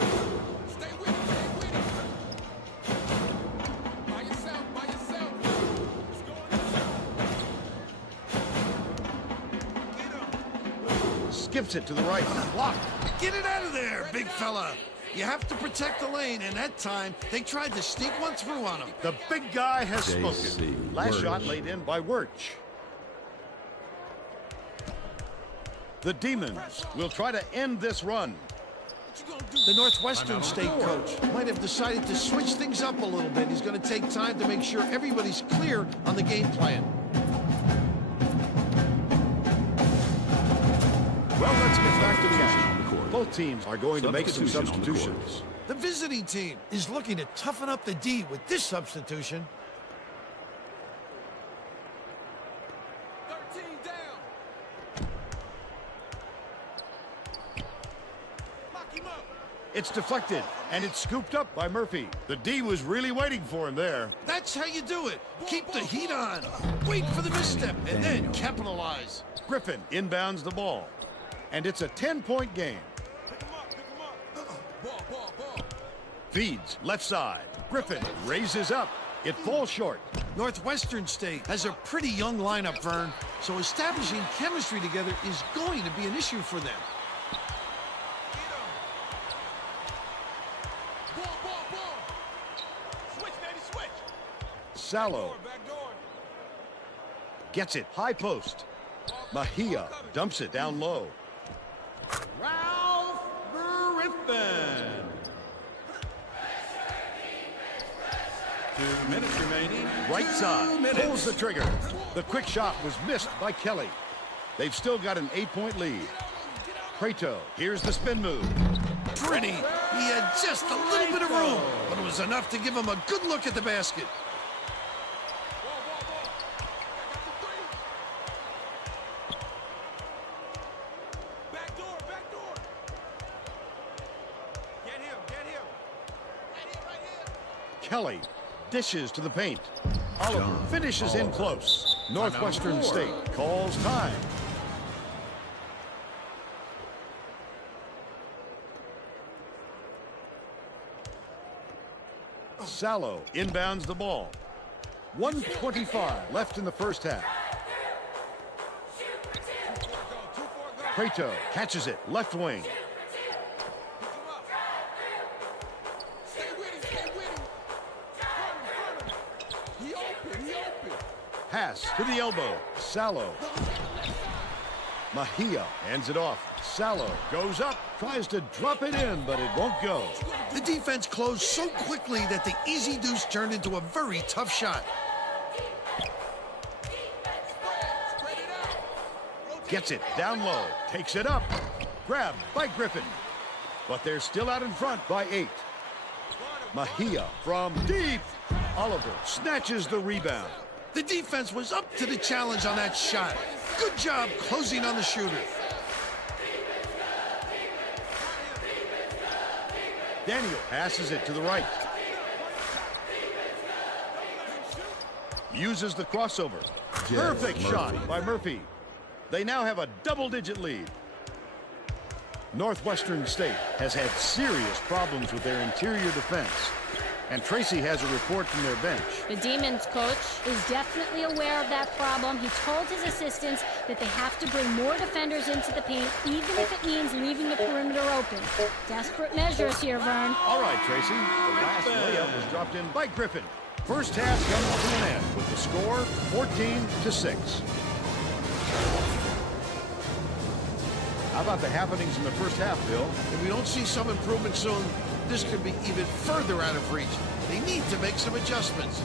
Skips it to the right. Block. Get it out of there, big fella. You have to protect the lane, and that time, they tried to sneak one through on him. The big guy has JC spoken. Last Wirtz. shot laid in by Wirtz. The Demons will try to end this run. The Northwestern State coach might have decided to switch things up a little bit. He's going to take time to make sure everybody's clear on the game plan. Well, let's get back to the action. Both teams are going to make some Substitution on the substitutions. The visiting team is looking to toughen up the D with this substitution. 13 down. Lock him up. It's deflected, and it's scooped up by Murphy. The D was really waiting for him there. That's how you do it. Keep the heat on. Wait for the misstep, and then capitalize. Griffin inbounds the ball, and it's a 10-point game. Feeds left side. Griffin raises up. It falls short. Northwestern State has a pretty young lineup, Vern, so establishing chemistry together is going to be an issue for them. Sallow gets it, high post. Mejia dumps it down low. Ralph Griffin. 2 minutes remaining. Right side, pulls the trigger. The quick shot was missed by Kelly. They've still got an 8-point lead. Prato, here's the spin move. Pretty. He had just a little bit of room, but it was enough to give him a good look at the basket. Kelly dishes to the paint. Oliver finishes in close. Northwestern State calls time. Sallow inbounds the ball. 1:25 left in the first half. Prato catches it, left wing. Pass to the elbow. Sallow. Mejia hands it off. Sallow goes up, tries to drop it in, but it won't go. The defense closed so quickly that the easy deuce turned into a very tough shot. Gets it down low, takes it up. Grabbed by Griffin. But they're still out in front by 8. Mejia from deep. Oliver snatches the rebound. The defense was up to the challenge on that shot. Good job closing on the shooter. Daniel passes it to the right. Uses the crossover. Perfect shot by Murphy. They now have a double-digit lead. Northwestern State has had serious problems with their interior defense. And Tracy has a report from their bench. The Demons coach is definitely aware of that problem. He told his assistants that they have to bring more defenders into the paint, even if it means leaving the perimeter open. Desperate measures here, Vern. All right, Tracy. The last layup was dropped in by Griffin. First half comes to an end with the score 14-6. How about the happenings in the first half, Bill? If we don't see some improvement soon, this could be even further out of reach. They need to make some adjustments.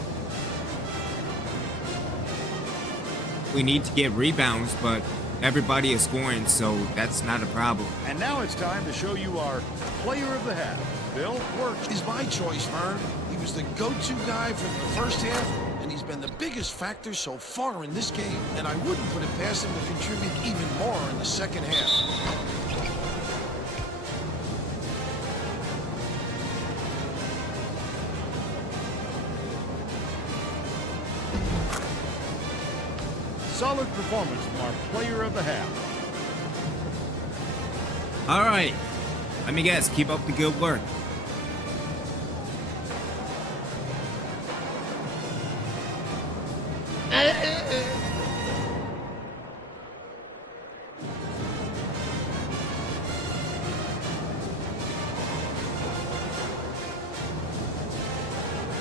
We need to get rebounds, but everybody is scoring, so that's not a problem. And now it's time to show you our player of the half. Bill, Work is my choice, Vern. He was the go-to guy for the first half, and he's been the biggest factor so far in this game. And I wouldn't put it past him to contribute even more in the second half. solid performance from our player of the half. All right. Let me guess. Keep up the good work.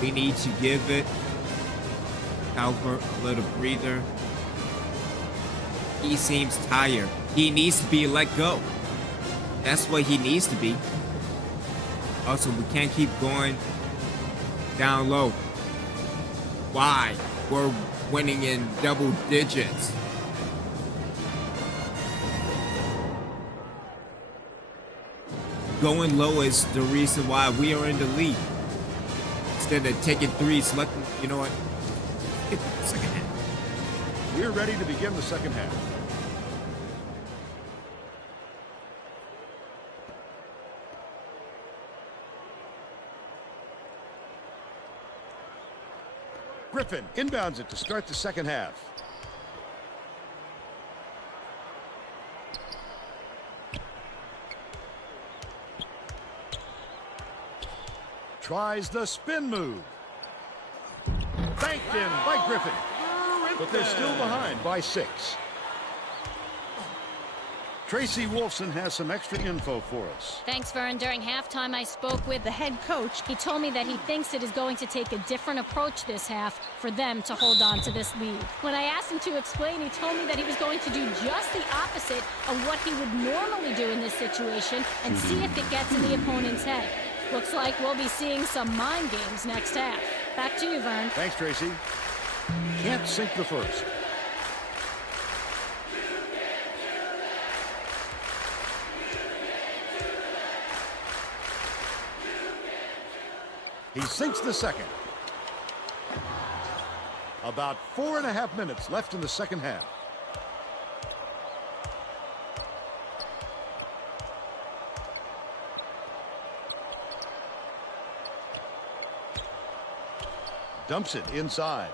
We need to give it Albert a little breather. He seems tired. He needs to be let go. That's what he needs to be. Also, we can't keep going down low. Why? We're winning in double digits. Going low is the reason why we are in the lead. Instead of taking threes, you know what? Get to the second half. We're ready to begin the second half. Griffin inbounds it to start the second half. Tries the spin move. Banked in by Griffin. But they're still behind by 6. Tracy Wolfson has some extra info for us. Thanks, Vern. During halftime, I spoke with The head coach. He told me that he thinks it is going to take a different approach this half for them to hold on to this lead. When I asked him to explain, he told me that he was going to do just the opposite of what he would normally do in this situation and see if it gets in the opponent's head. Looks like we'll be seeing some mind games next half. Back to you, Vern. Thanks, Tracy. Can't sink the first. He sinks the second. About 4.5 minutes left in the second half. Dumps it inside.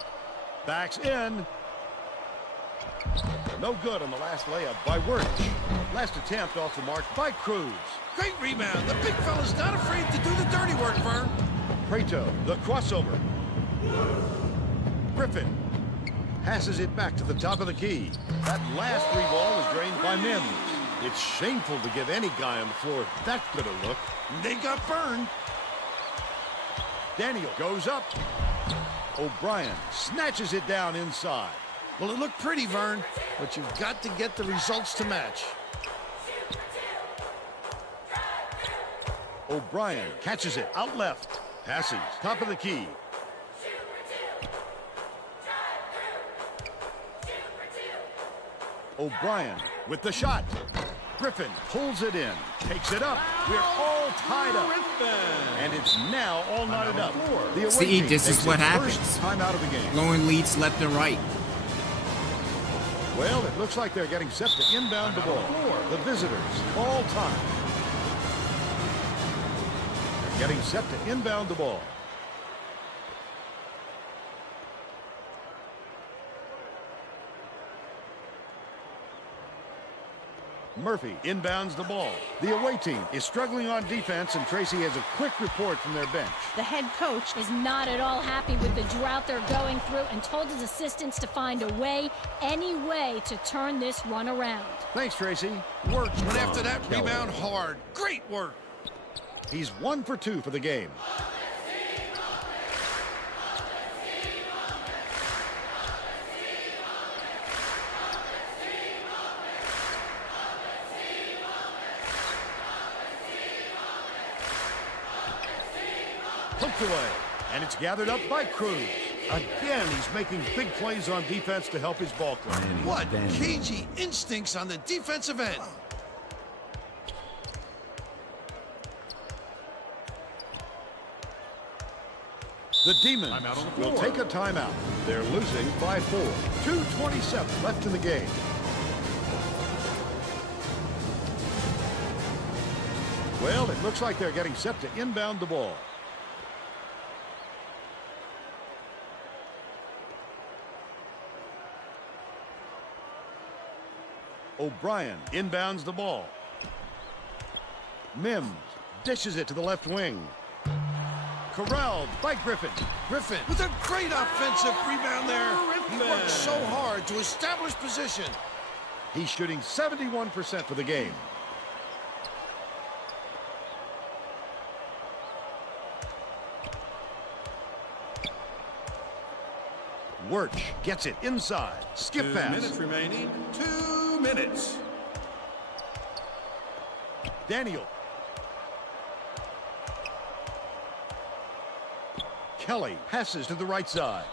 Backs in. No good on the last layup by Wirtz. Last attempt off the mark by Cruz. Great rebound. The big fella's not afraid to do the dirty work, Vern. Prato, the crossover. Griffin passes it back to the top of the key. That last three ball was drained by Mims. It's shameful to give any guy on the floor that good a look. They got burned. Daniel goes up. O'Brien snatches it down inside. Well, it looked pretty, Vern, but you've got to get the results to match. O'Brien catches it out left. Passes, top of the key. O'Brien with the shot. Griffin pulls it in, takes it up. We're all tied up. And it's now all knotted up. The away See, team this is takes what its happens. first time out of the game. Blowing leads left and right. Well, it looks like they're getting set to inbound the ball. The visitors, all time. They're getting set to inbound the ball. Murphy inbounds the ball. The away team is struggling on defense, and Tracy has a quick report from their bench. The head coach. Is not at all happy with the drought they're going through and told his assistants to find a way, any way, to turn this one around. Thanks, Tracy. Wirtz went after that Kelly. rebound hard. Great work. He's 1 for 2 for the game. Poked away, and it's gathered up by Cruz. Again, he's making big plays on defense to help his ball club. What cagey instincts on the defensive end. The Demons will take a timeout. They're losing by 4. 2:27 left in the game. Well, it looks like they're getting set to inbound the ball. O'Brien inbounds the ball. Mims dishes it to the left wing. Corralled by Griffin. Griffin with a great offensive rebound there. He worked so hard to establish position. He's shooting 71% for the game. Wirtz gets it inside. Skip 2 pass. minutes remaining. 2 minutes. Daniel. Kelly passes to the right side.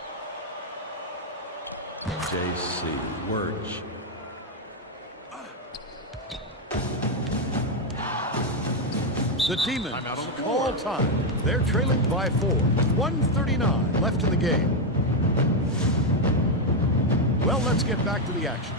J.C. Wirtz. The Demons call time. They're trailing by 4. 1:39 left in the game. Well, let's get back to the action.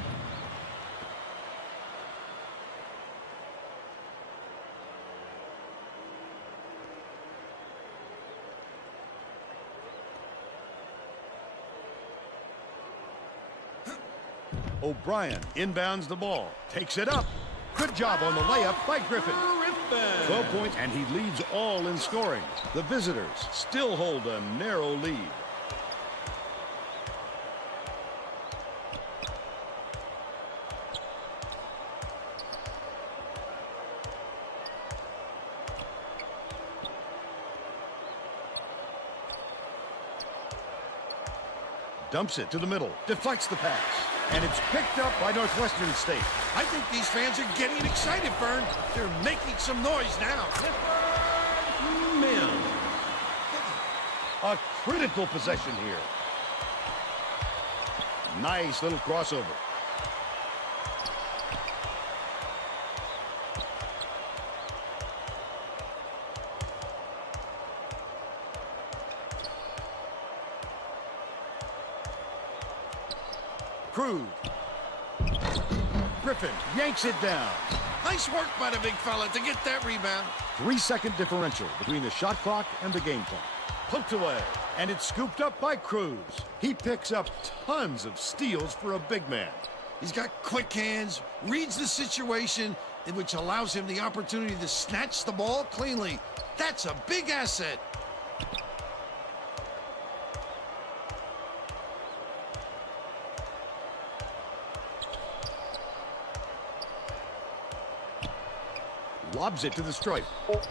O'Brien inbounds the ball. Takes it up. Good job on the layup by Griffin. 12 points, and he leads all in scoring. The visitors still hold a narrow lead. Dumps it to the middle, deflects the pass, and it's picked up by Northwestern State. I think these fans are getting excited, Vern. They're making some noise now. Men. A critical possession here. Nice little crossover. Cruz. Griffin yanks it down. Nice work by the big fella to get that rebound. 3-second differential between the shot clock and the game clock. Poked away, and it's scooped up by Cruz. He picks up tons of steals for a big man. He's got quick hands, reads the situation, which allows him the opportunity to snatch the ball cleanly. That's a big asset. Lobs it to the stripe.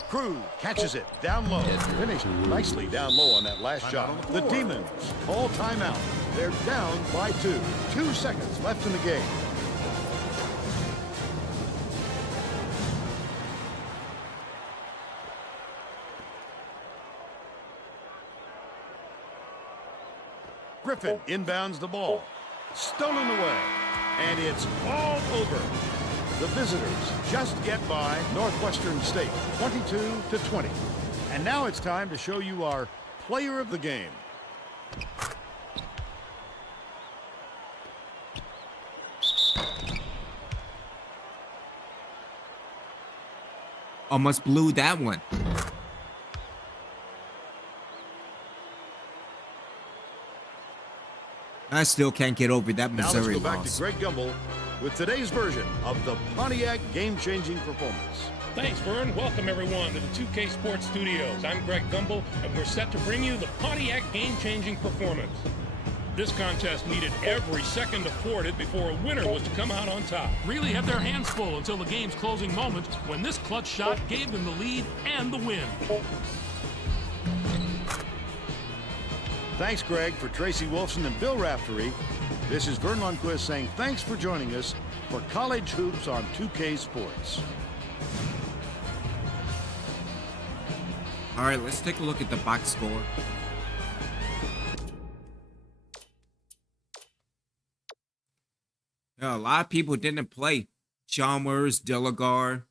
Cruz catches it down low. Finished nicely down low on that last shot. The Demons call timeout. They're down by 2. 2 seconds left in the game. Griffin inbounds the ball. Stolen away. And it's all over. The visitors just get by Northwestern State, 22-20. And now it's time to show you our player of the game. Almost blew that one. I still can't get over that Now let's Missouri go back loss. to Greg Gumbel with today's version of the Pontiac game-changing performance. Thanks, Vern. Welcome, everyone, to the 2K Sports Studios. I'm Greg Gumbel, and we're set to bring you the Pontiac game-changing performance. This contest needed every second afforded before a winner was to come out on top. Really had their hands full until the game's closing moments when this clutch shot gave them the lead and the win. Thanks, Greg, for Tracy Wolfson and Bill Raftery. This is Vern Lundquist saying thanks for joining us for College Hoops on 2K Sports. All right, let's take a look at the box score. A lot of people didn't play. Chalmers, Delagar,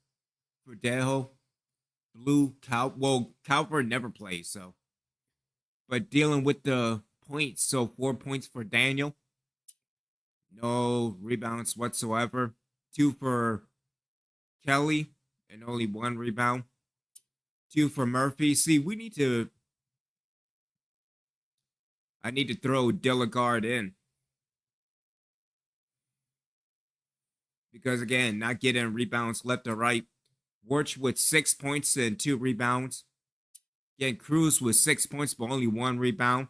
Verdejo, Blue, Calvert never played, so. But dealing with the points, so 4 points for Daniel. No rebounds whatsoever. 2 for Kelly, and only 1 rebound. 2 for Murphy. See, I need to throw Delagarde in. Because, again, not getting rebounds left or right. Wirch with 6 points and 2 rebounds. Again, Cruz with 6 points but only 1 rebound.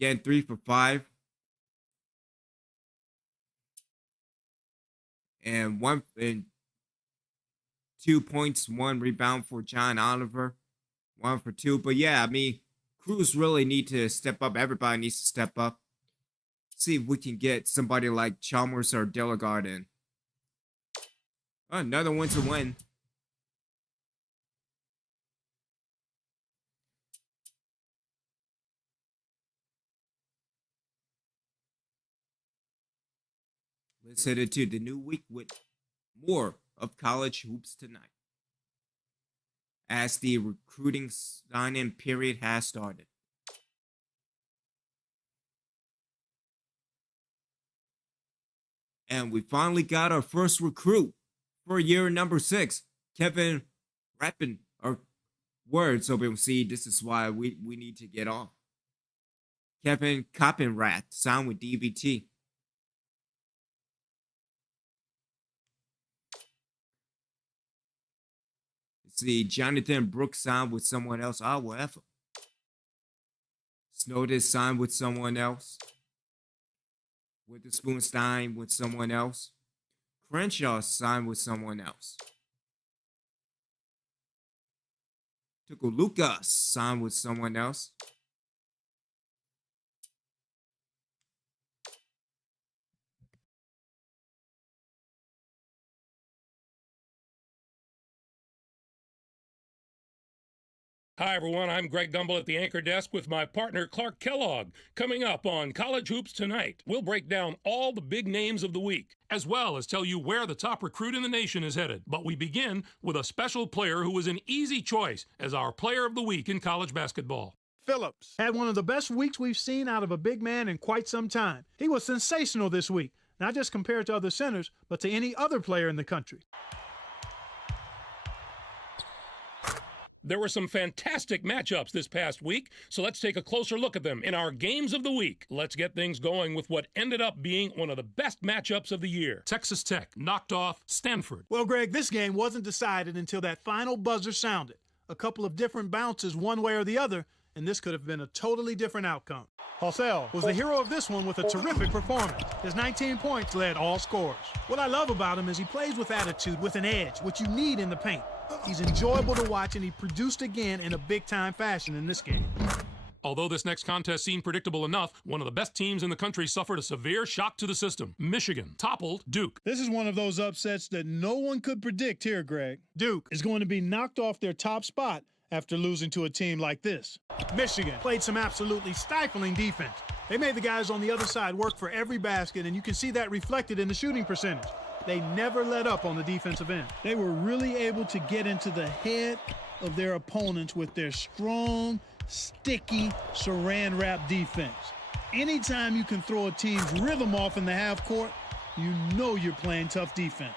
Again, 3 for 5. And 2 points, 1 rebound for John Oliver. 1 for 2. But yeah, I mean, Cruz really need to step up. Everybody needs to step up. See if we can get somebody like Chalmers or Delagarde in. Another one to win. Let's head into the new week with more of college hoops tonight, as the recruiting sign-in period has started. And we finally got our first recruit for year number 6, Kevin Rappin, or words, so we'll see. This is why we need to get off. Kevin Coppenrath signed with DVT. See, Jonathan Brooks signed with someone else. Ah, whatever. Snowden signed with someone else. Witherspoon signed with someone else. Crenshaw signed with someone else. Tukaluka signed with someone else. Hi, everyone. I'm Greg Gumbel at the anchor desk with my partner, Clark Kellogg. Coming up on College Hoops Tonight, we'll break down all the big names of the week, as well as tell you where the top recruit in the nation is headed. But we begin with a special player who was an easy choice as our player of the week in college basketball. Phillips had one of the best weeks we've seen out of a big man in quite some time. He was sensational this week, not just compared to other centers, but to any other player in the country. There were some fantastic matchups this past week, so let's take a closer look at them in our Games of the Week. Let's get things going with what ended up being one of the best matchups of the year. Texas Tech knocked off Stanford. Well, Greg, this game wasn't decided until that final buzzer sounded. A couple of different bounces one way or the other, and this could have been a totally different outcome. Halsell was the hero of this one with a terrific performance. His 19 points led all scorers. What I love about him is he plays with attitude, with an edge, which you need in the paint. He's enjoyable to watch, and he produced again in a big-time fashion in this game. Although this next contest seemed predictable enough, one of the best teams in the country suffered a severe shock to the system. Michigan toppled Duke. This is one of those upsets that no one could predict here, Greg. Duke is going to be knocked off their top spot after losing to a team like this. Michigan played some absolutely stifling defense. They made the guys on the other side work for every basket, and you can see that reflected in the shooting percentage. They never let up on the defensive end. They were really able to get into the head of their opponents with their strong, sticky, saran wrap defense. Anytime you can throw a team's rhythm off in the half court, you know you're playing tough defense.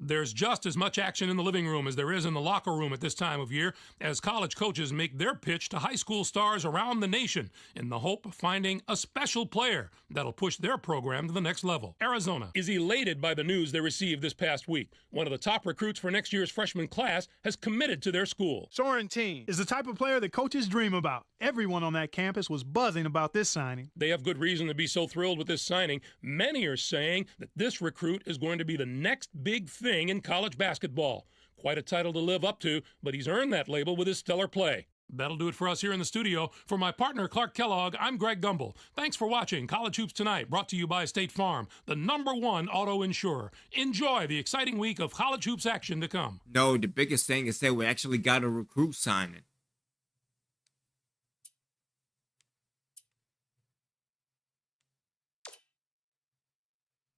There's just as much action in the living room as there is in the locker room at this time of year as college coaches make their pitch to high school stars around the nation in the hope of finding a special player that'll push their program to the next level. Arizona is elated by the news they received this past week. One of the top recruits for next year's freshman class has committed to their school. Sorrentine is the type of player that coaches dream about. Everyone on that campus was buzzing about this signing. They have good reason to be so thrilled with this signing. Many are saying that this recruit is going to be the next big thing in college basketball. Quite a title to live up to, but he's earned that label with his stellar play. That'll do it for us here in the studio. For my partner, Clark Kellogg, I'm Greg Gumbel. Thanks for watching College Hoops Tonight, brought to you by State Farm, the #1 auto insurer. Enjoy the exciting week of college hoops action to come. No, the biggest thing is that we actually got a recruit signing.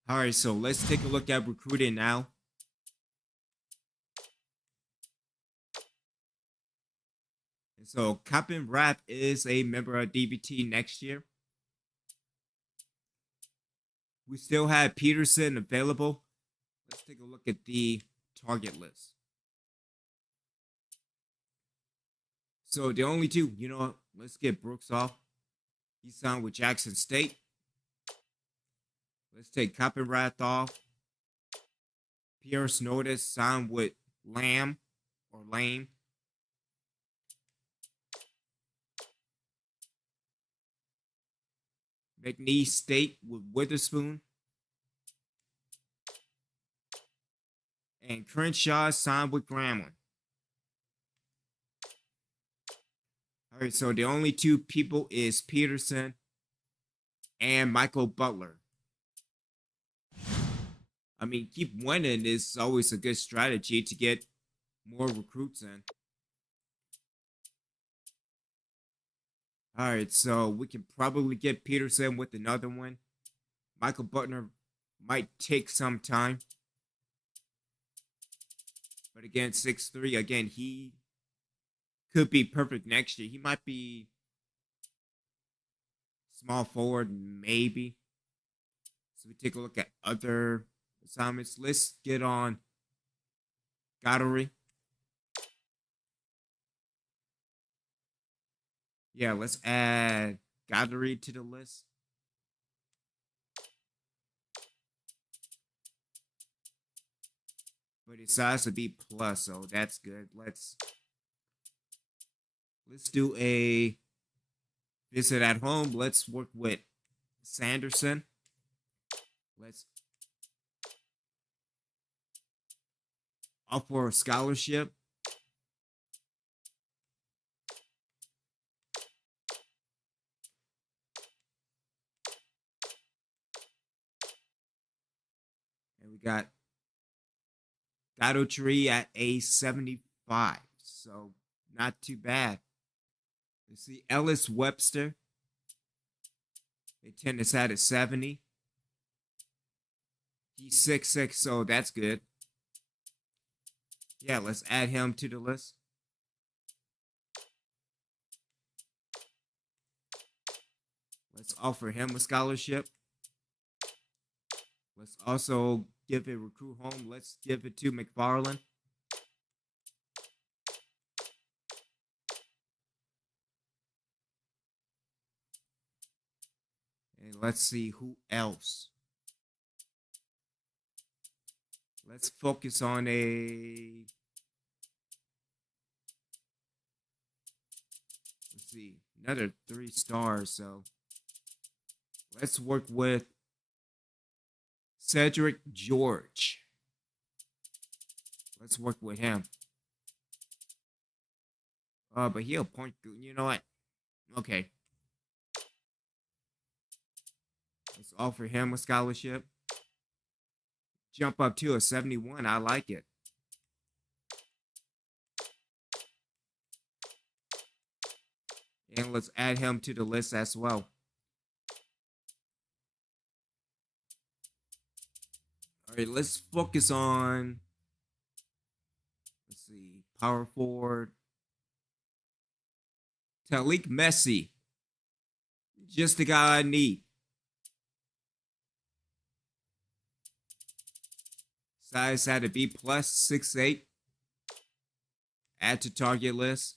All right, so let's take a look at recruiting now. And so Coppin Rapp is a member of DBT next year. We still have Peterson available. Let's take a look at the target list. So the only two, let's get Brooks off. He signed with Jackson State. Let's take Coppenrath off. Pierre Snowden signed with Lame. McNeese State with Witherspoon. And Crenshaw signed with Grambling. All right, so the only two people is Peterson and Michael Butler. I mean, keep winning is always a good strategy to get more recruits in. All right, so we can probably get Peterson with another one. Michael Butler might take some time. But again, 6'3", again, he could be perfect next year. He might be small forward, maybe. So we take a look at other assignments. Let's get on Goddard. Yeah, let's add Goddard to the list. but it has to be plus, so that's good. Let's do a visit at home. Let's work with Sanderson. Let's offer a scholarship. And we got Tree at a 75. So not too bad. Let's see, Ellis Webster. They tend to set at 70. He's 6'6", so that's good. Yeah, let's add him to the list. Let's offer him a scholarship. Let's also give a recruit home. Let's give it to McFarland. And let's see who else. Let's focus on let's see, another 3 stars. So let's work with Cedric George. Let's work with him. But he'll point. You know what? Okay. Let's offer him a scholarship. Jump up to a 71. I like it. And let's add him to the list as well. All right, let's focus on, let's see, power forward. Talik Messi. Just the guy I need. Size had to be plus 6'8". Add to target list.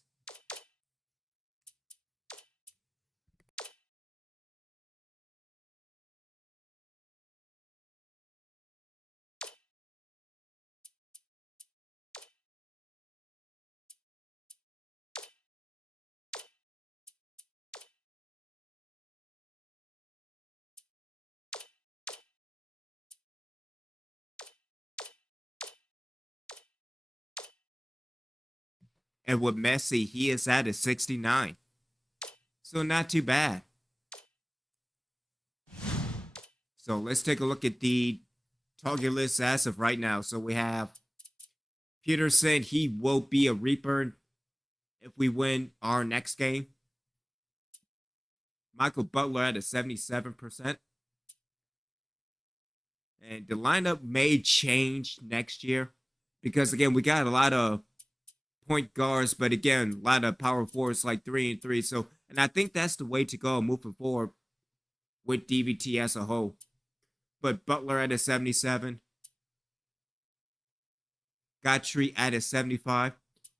And with Messi, he is at a 69. So not too bad. So let's take a look at the target list as of right now. So we have Peterson. He will be a Reaper if we win our next game. Michael Butler at a 77%. And the lineup may change next year because, again, we got a lot of point guards, but again, a lot of power forwards like 3-and-3. So, and I think that's the way to go moving forward with DVT as a whole. But Butler at a 77, Godfrey at a 75,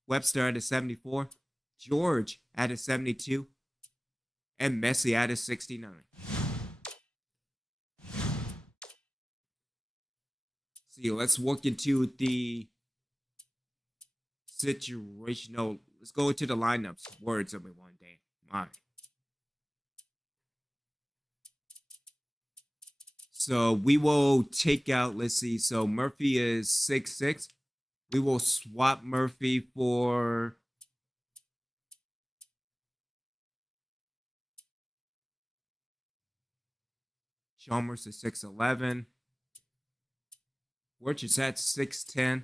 Webster at a 74, George at a 72, and Messi at a 69. See, let's walk into the situational. Let's go into the lineups. Words of me one day. All right. So we will take out, let's see. So Murphy is 6'6". We will swap Murphy for Chalmers is 6'11". Wirtz is at 6'10".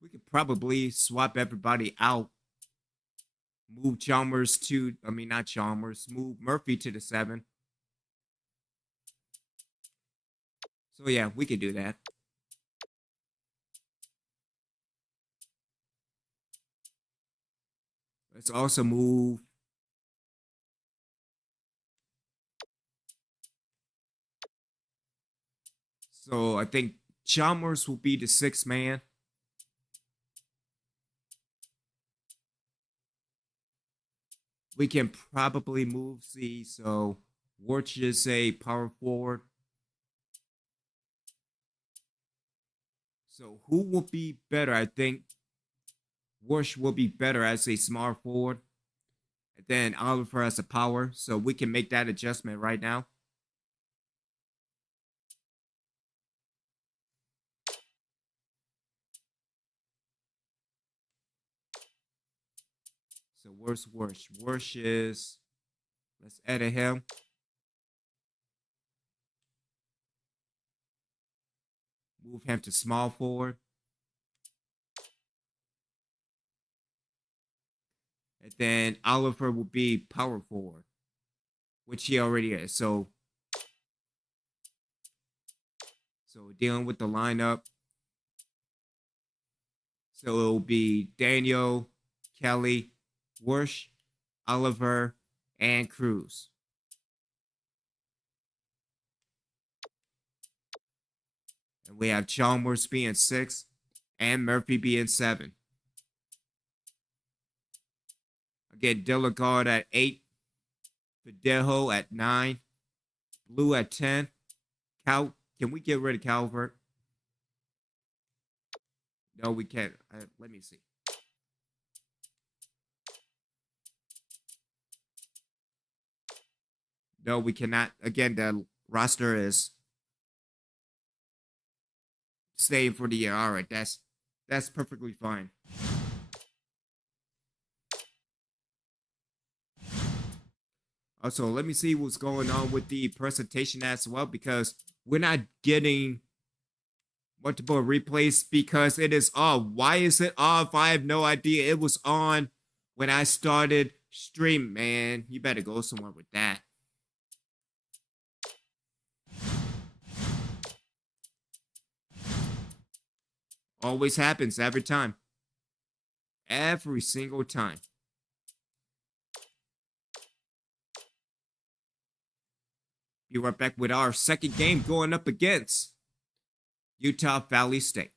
We could probably swap everybody out. Move Chalmers to, not Chalmers. Move Murphy to the 7. So yeah, we could do that. Let's also move so I think Chalmers will be the 6th man. We can probably move C. So Wirtz is a power forward. So who will be better? I think Worsh will be better as a small forward. And then Oliver as a power. So we can make that adjustment right now. So where's Worsh? Worsh is, let's edit him. Move him to small forward. And then Oliver will be power forward, which he already is. So dealing with the lineup. So it will be Daniel, Kelly, Worsh, Oliver, and Cruz. And we have Chalmers being 6 and Murphy being 7. Again, Delegard at 8. Verdejo at 9. Blue at 10. Cal, can we get rid of Calvert? No, we can't. Let me see. No, we cannot. Again, the roster is staying for the year. All right, that's perfectly fine. Also, let me see what's going on with the presentation as well, because we're not getting multiple replays because it is off. Why is it off? I have no idea. It was on when I started stream, man. You better go somewhere with that. Always happens every time. Every single time. Be right back with our second game going up against Utah Valley State.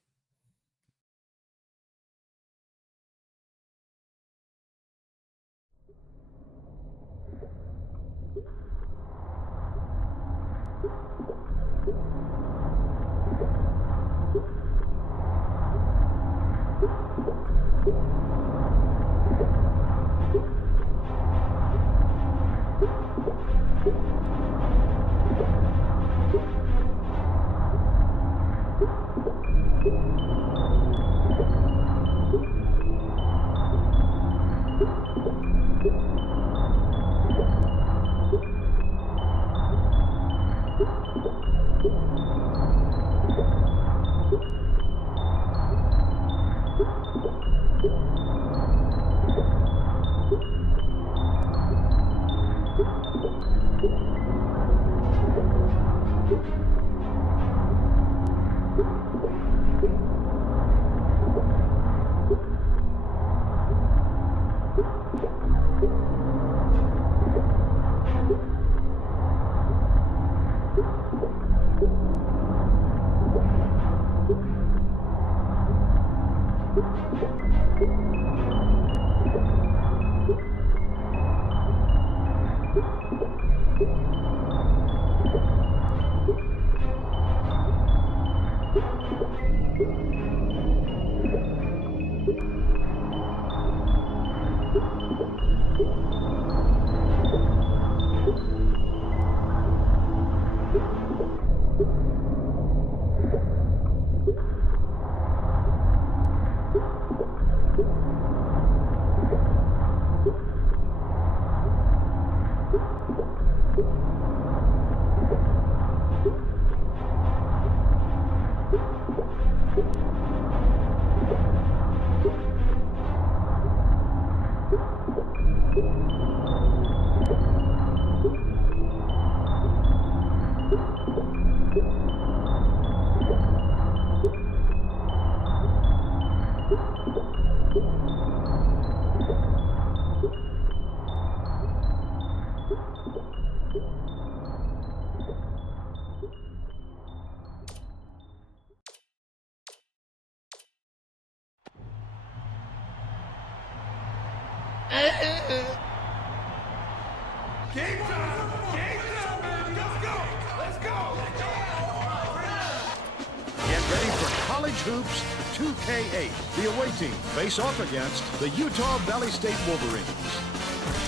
College Hoops 2K8. The away team face off against the Utah Valley State Wolverines.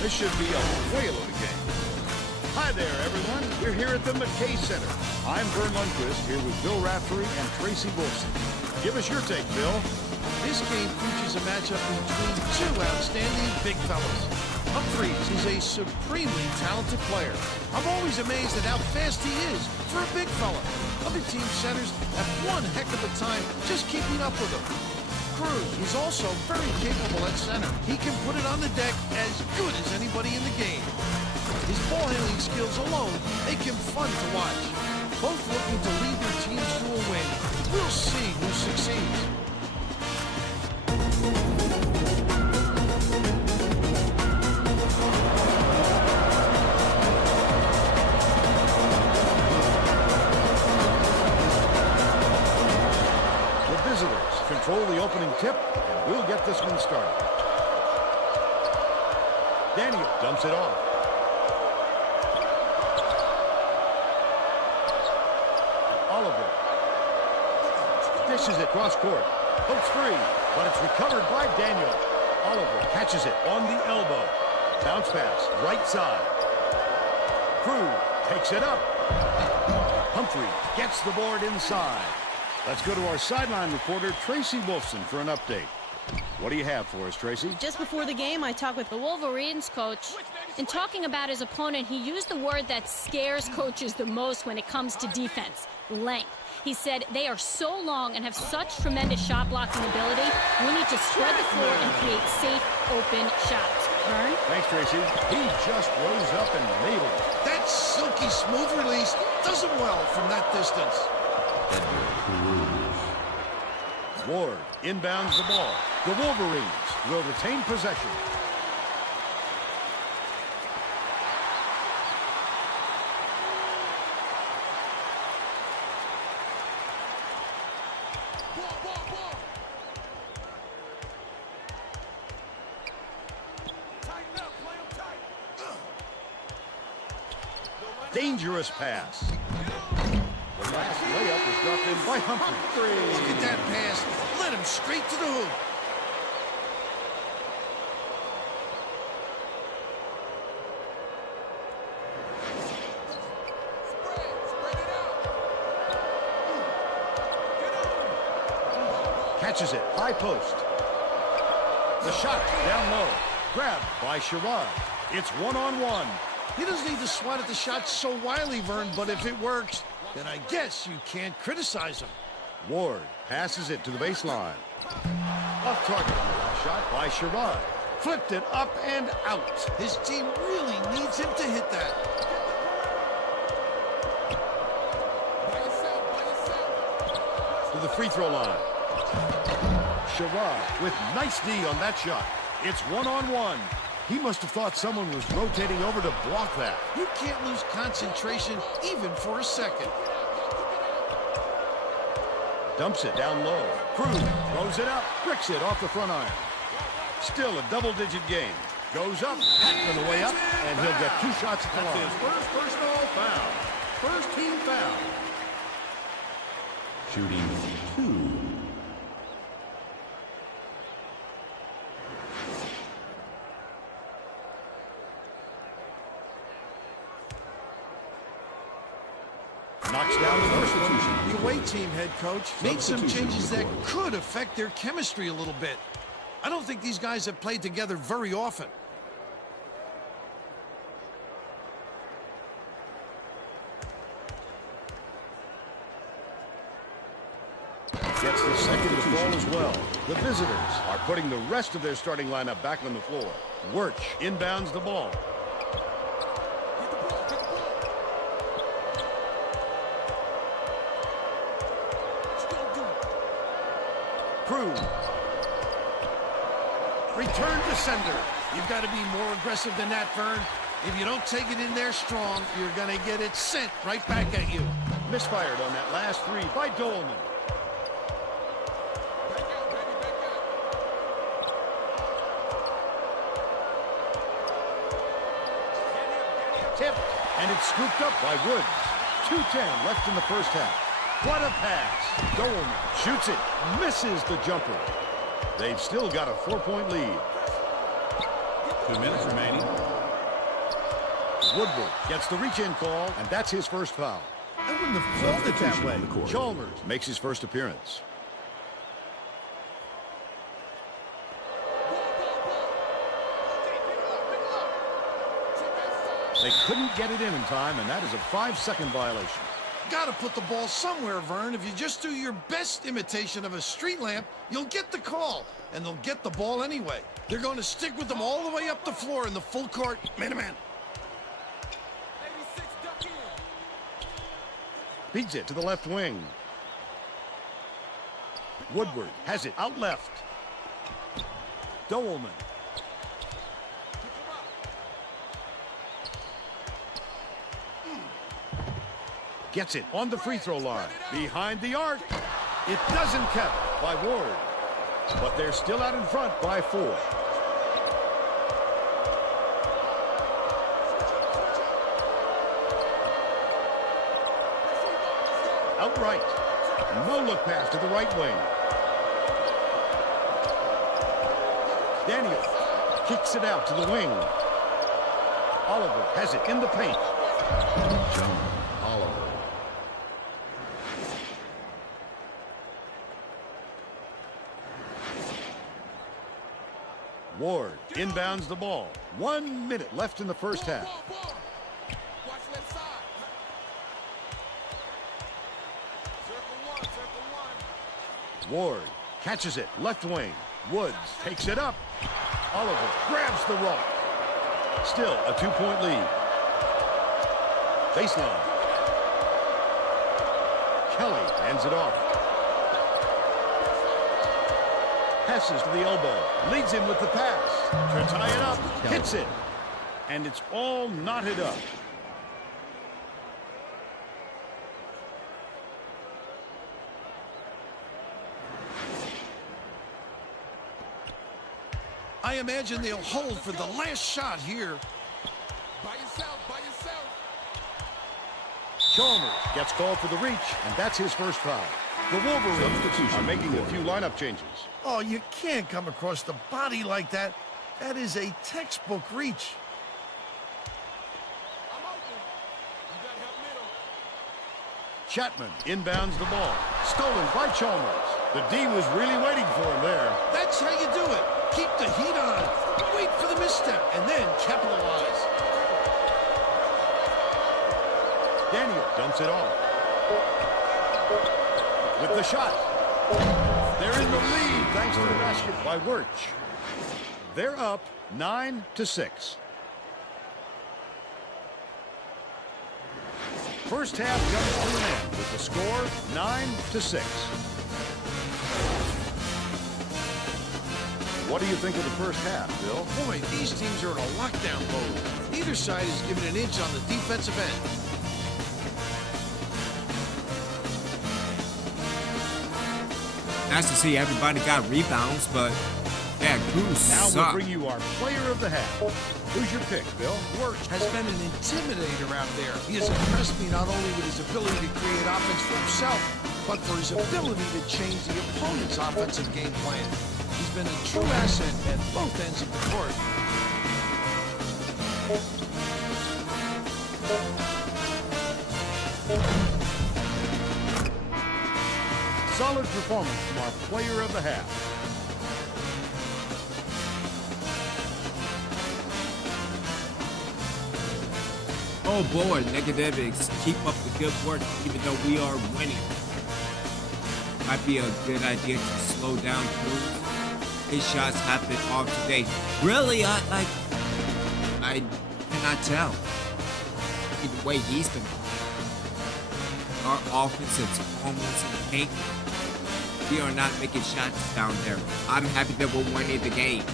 This should be a whale of a game. Hi there, everyone. We're here at the McKay Center. I'm Vern Lundquist here with Bill Raftery and Tracy Wolfson. Give us your take, Bill. This game features a matchup between two outstanding big fellas. Humphreys is a supremely talented player. I'm always amazed at how fast he is for a big fella. Other team centers have one heck of a time just keeping up with him. Cruz is also very capable at center. He can put it on the deck as good as anybody in the game. His ball handling skills alone make him fun to watch. Both looking to lead their teams to a win. We'll see who succeeds. The visitors control the opening tip, and we'll get this one started. Daniel dumps it off. Oliver dishes it cross court. Hooks free, but it's recovered by Daniel. Oliver catches it on the elbow. Bounce pass, right side. Cruz takes it up. Humphrey gets the board inside. Let's go to our sideline reporter, Tracy Wolfson, for an update. What do you have for us, Tracy? Just before the game, I talked with The Wolverines coach, in talking about his opponent, he used the word that scares coaches the most when it comes to defense: length. He said they are so long and have such tremendous shot blocking ability, we need to spread the floor and create safe, open shots. Vern? Thanks, Tracy. He just rose up and nailed it. That silky smooth release does it well from that distance. Ward inbounds the ball. The Wolverines will retain possession. Dangerous pass. The last layup was dropped in by Humphrey. Look at that pass. Led him straight to the hoop. Catches it. High post. The shot down low. Grabbed by Sherrod. It's one-on-one. He doesn't need to swat at the shot so wildly, Vern, but if it works, then I guess you can't criticize him. Ward passes it to the baseline. Off target on the last shot by Sherrod. Flipped it up and out. His team really needs him to hit that. To the free throw line. Sherrod with nice D on that shot. It's one-on-one. He must have thought someone was rotating over to block that. You can't lose concentration even for a second. Dumps it down low. Cruz throws it up. Bricks it off the front iron. Still a double-digit game. Goes up, on the way up, and he'll get 2 shots at the That's line. his first personal foul. First team foul. Shooting 2. Knocks down the first one. The away team head coach made some changes that could affect their chemistry a little bit. I don't think these guys have played together very often. Gets the second to fall as well. The visitors are putting the rest of their starting lineup back on the floor. Wirtz inbounds the ball. Cruz. Return to sender. You've got to be more aggressive than that, Vern. If you don't take it in there strong, you're going to get it sent right back at you. Misfired on that last 3 by Dolman. Tipped, and it's scooped up by Woods. 2:10 left in the first half. What a pass. Dolan shoots it, misses the jumper. They've still got a 4-point lead. 2 minutes remaining. Woodward gets the reach-in call, and that's his first foul. I wouldn't have called it that way. Chalmers makes his first appearance. They couldn't get it in time, and that is a 5-second violation. Gotta put the ball somewhere, Vern. If you just do your best imitation of a street lamp, you'll get the call, and they'll get the ball anyway. They're going to stick with them all the way up the floor in the full court, man-to-man. Beats it to the left wing. Woodward has it out left. Doleman. Gets it on the free throw line. Behind the arc. It doesn't count by Ward. But they're still out in front by 4. Outright. No look pass to the right wing. Daniel kicks it out to the wing. Oliver has it in the paint. John Oliver. Ward inbounds the ball. 1 minute left in the first half. Ward catches it, left wing. Woods takes it up. Oliver grabs the rock. Still a 2-point lead. Baseline. Kelly hands it off. Passes to the elbow. Leads him with the pass. To tie it up. Hits it. And it's all knotted up. I imagine they'll hold for the last shot here. By yourself. Chalmers gets called for the reach, and that's his first foul. The Wolverines are making a few lineup changes. Oh, you can't come across the body like that. That is a textbook reach. I'm open. You gotta help middle. Chapman inbounds the ball. Stolen by Chalmers. The D was really waiting for him there. That's how you do it. Keep the heat on. Wait for the misstep, and then capitalize. Daniel dumps it off. With the shot. They're in the lead thanks to the basket by Wirtz. They're up 9-6. First half comes to an end with the score 9-6. What do you think of the first half, Bill? Boy, these teams are in a lockdown mode. Neither side is giving an inch on the defensive end. Nice to see everybody got rebounds, but yeah, Cruz Now sucked. we'll bring you our player of the half. Who's your pick, Bill? Wirtz has been an intimidator out there. He has impressed me not only with his ability to create offense for himself, but for his ability to change the opponent's offensive game plan. He's been a true asset at both ends of the court. Solid performance from our player of the half. Oh boy, negatives. Keep up the good work, even though we are winning. Might be a good idea to slow down Cruz. His shots have been off today. Really, I cannot tell. The way he's been playing. Our offense is almost in the paint. We are not making shots down there. I'm happy that we're winning the game.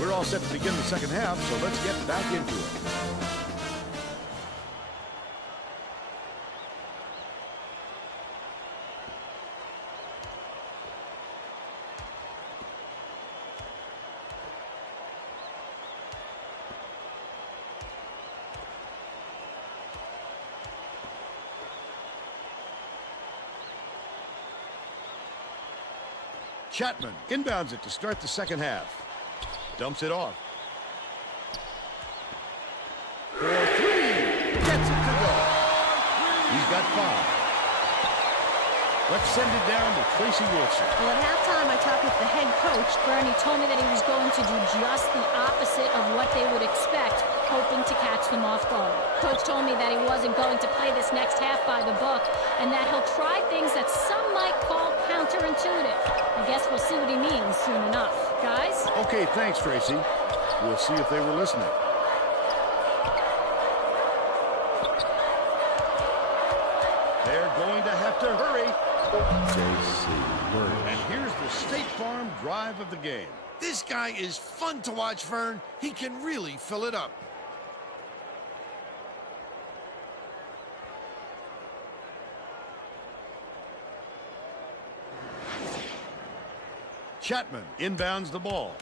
We're all set to begin the second half, so let's get back into it. Chapman inbounds it to start the second half. Dumps it off. For three. Gets it to go. He's got 5. Let's send it down to Tracy Wilson. Well, at halftime, I talked with the head coach. Bernie told me that he was going to do just the opposite of what they would expect, hoping to catch them off guard. Coach told me that he wasn't going to play this next half by the book, and that he'll try things that some might call counterintuitive. I guess we'll see what he means soon enough. Guys? Okay, thanks, Tracy. We'll see if they were listening. They're going to have to hurry. And here's the State Farm drive of the game. This guy is fun to watch, Vern. He can really fill it up. Chapman inbounds the ball.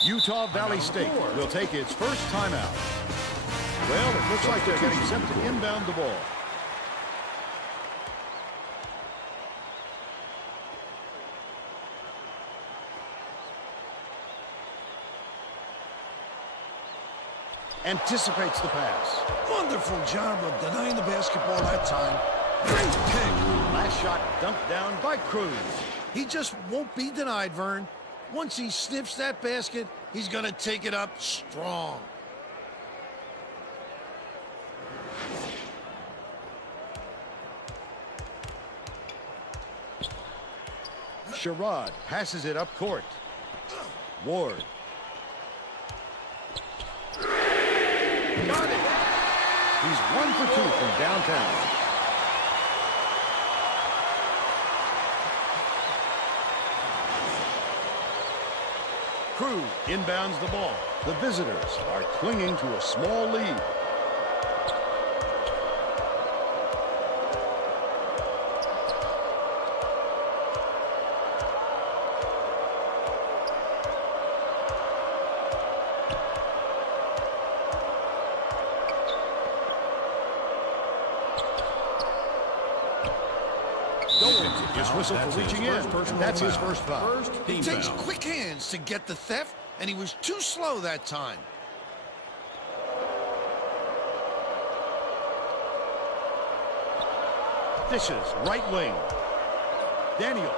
Utah Valley State will take its first timeout. Well, it looks like they're getting set to inbound the ball. Anticipates the pass. Wonderful job of denying the basketball that time. Great pick. Last shot dumped down by Cruz. He just won't be denied, Vern. Once he sniffs that basket, he's going to take it up strong. Sherrod passes it up court. Ward. Got it. He's 1 for 2 from downtown. Crew inbounds the ball. The visitors are clinging to a small lead. His whistle for reaching in. That's his first foul. It takes quick hands to get the theft, and he was too slow that time. Dishes, right wing. Daniel.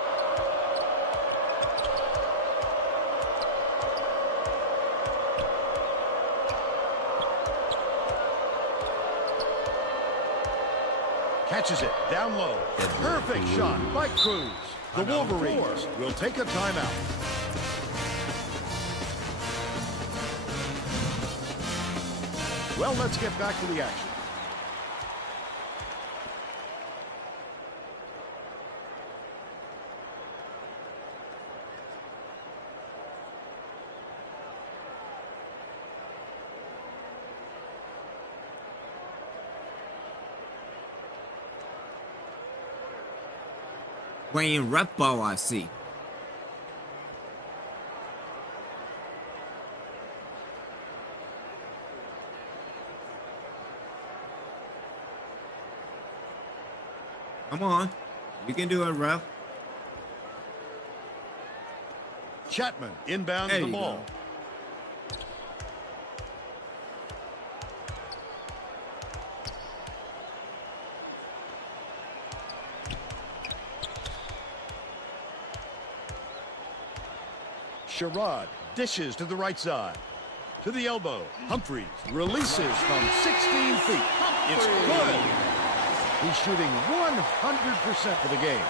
Catches it down low. Perfect shot by Cruz. The Wolverines will take a timeout. Well, let's get back to the action. Playing rep ball, I see. Come on. You can do it, ref. Chapman inbounds There the you ball. go. Sherrod dishes to the right side. To the elbow. Humphreys releases from 16 feet. It's good. He's shooting 100% for the game.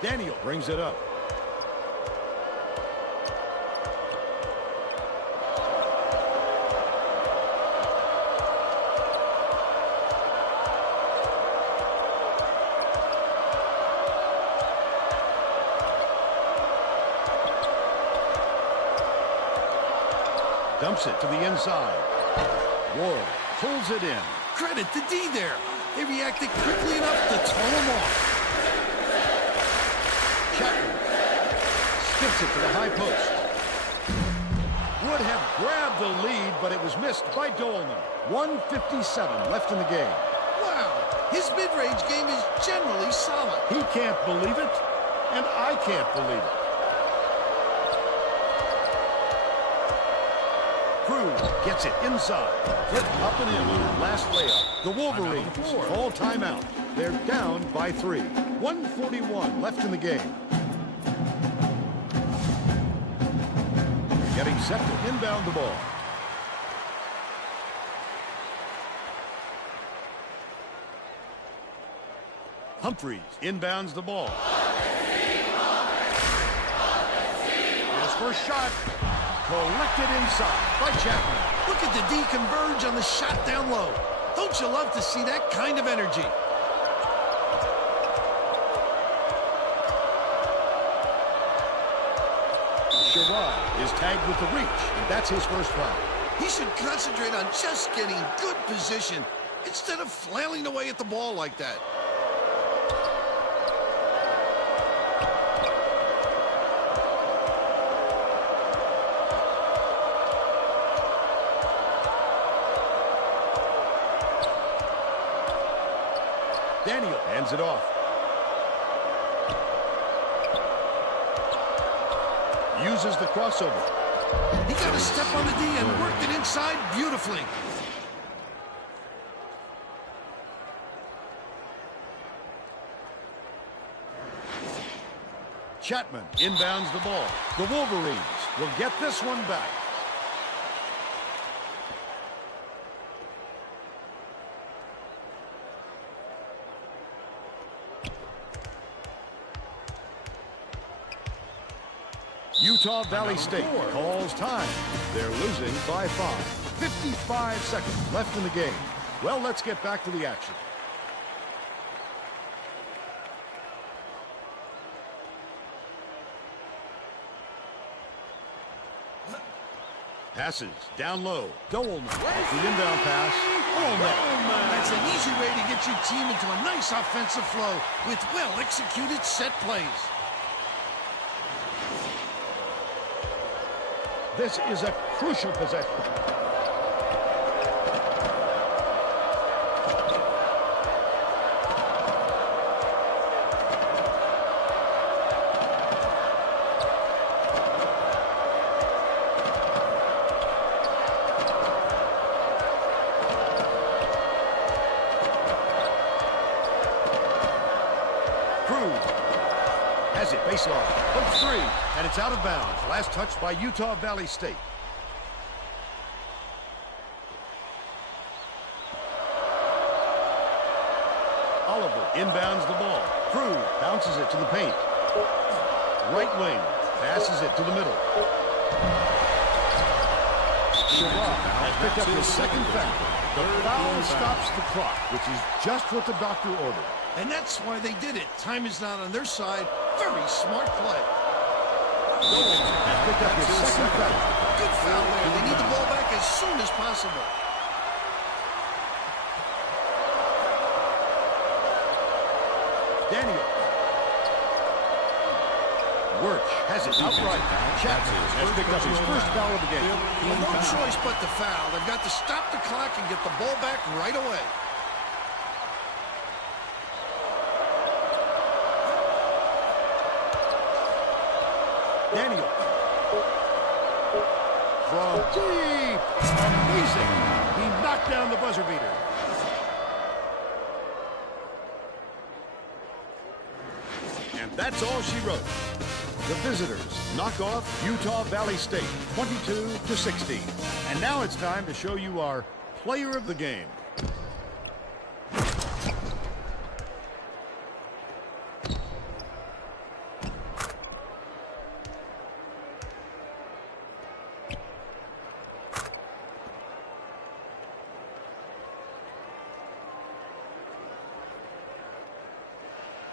Daniel brings it up. Dumps it to the inside. Ward pulls it in. Credit to D there. They reacted quickly enough to throw him off. Chapman skips it to the high post. could have grabbed the lead, but it was missed by Dolman. 1:57 left in the game. Wow, his mid-range game is generally solid. He can't believe it, and I can't believe it. Cruz gets it inside. Flip up and in. Last layup. The Wolverines call timeout. They're down by 3. 1:41 left in the game. Getting set to inbound the ball. Humphreys inbounds the ball. His first shot. Collected inside by Chapman. Look at the D converge on the shot down low. Don't you love to see that kind of energy? Sherrod is tagged with the reach, and that's his first foul. He should concentrate on just getting good position instead of flailing away at the ball like that. Daniel hands it off. Uses the crossover. He got a step on the D and worked it inside beautifully. Chapman inbounds the ball. The Wolverines will get this one back. Utah Valley State calls time. They're losing by 5. 55 seconds left in the game. Well, let's get back to the action. Passes down low. Dolman with the inbound pass. That's an easy way to get your team into a nice offensive flow with well-executed set plays. This is a crucial possession. Has it baseline. Hook 3, and it's out of bounds. Last touch by Utah Valley State. Oliver inbounds the ball. Cruz bounces it to the paint. Right wing passes it to the middle. Sherrod has picked up his second foul. The foul stops the clock, which is just what the doctor ordered. And that's why they did it. Time is not on their side. Very smart play. Has picked up his second foul. Good foul there. They need the ball back as soon as possible. Daniel. Wirch has it outright. Chapman has picked up his first foul of the game. Well, no choice but to foul. They've got to stop the clock and get the ball back right away. Daniel. From deep. Amazing. He knocked down the buzzer beater. And that's all she wrote. The visitors knock off Utah Valley State 22-16. And now it's time to show you our player of the game.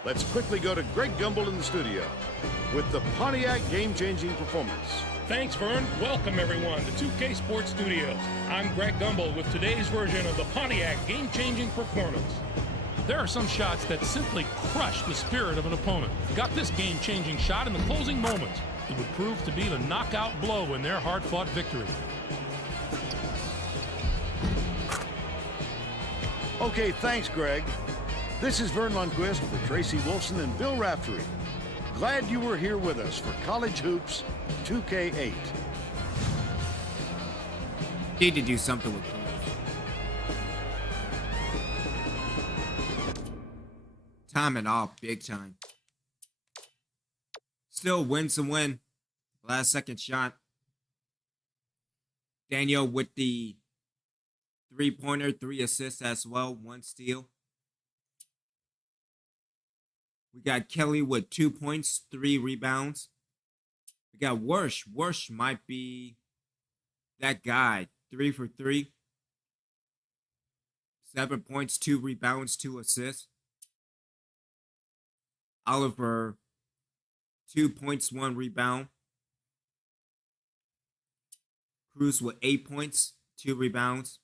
Let's quickly go to Greg Gumbel in the studio with the Pontiac game-changing performance. Thanks, Vern. Welcome, everyone, to 2K Sports Studios. I'm Greg Gumbel with today's version of the Pontiac game-changing performance. There are some shots that simply crush the spirit of an opponent. Got this game-changing shot in the closing moments. It would prove to be the knockout blow in their hard-fought victory. Okay, thanks, Greg. This is Vern Lundquist for Tracy Wolfson and Bill Raftery. Glad you were here with us for College Hoops 2K8. Need to do something with Cruz. Time it off, big time. Still wins and win. Last second shot. Daniel with the 3-pointer, 3 assists as well, 1 steal. We got Kelly with 2 points, 3 rebounds. We got Worsh. Worsh might be that guy. 3 for 3. 7 points, 2 rebounds, 2 assists. Oliver, 2 points, 1 rebound. Cruz with 8 points, 2 rebounds.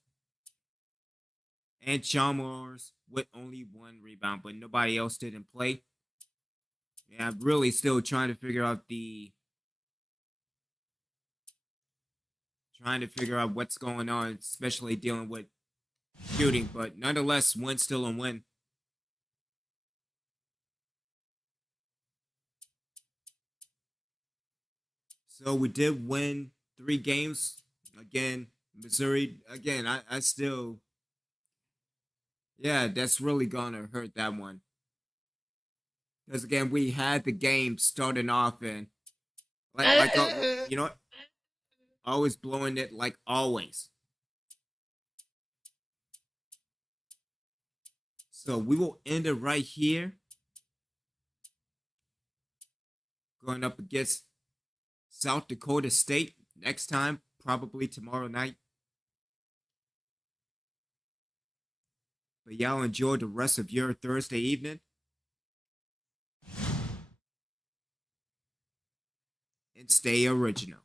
And Chalmers with only 1 rebound, but nobody else didn't play. Yeah, I'm really still trying to figure out what's going on, especially dealing with shooting, but nonetheless, win still a win. So we did win 3 games. Again, Missouri, again, I still, yeah, that's really gonna hurt that one. Because again, we had the game starting off and you know what? Always blowing it like always. So we will end it right here. Going up against South Dakota State next time, probably tomorrow night. But y'all enjoy the rest of your Thursday evening. And stay original.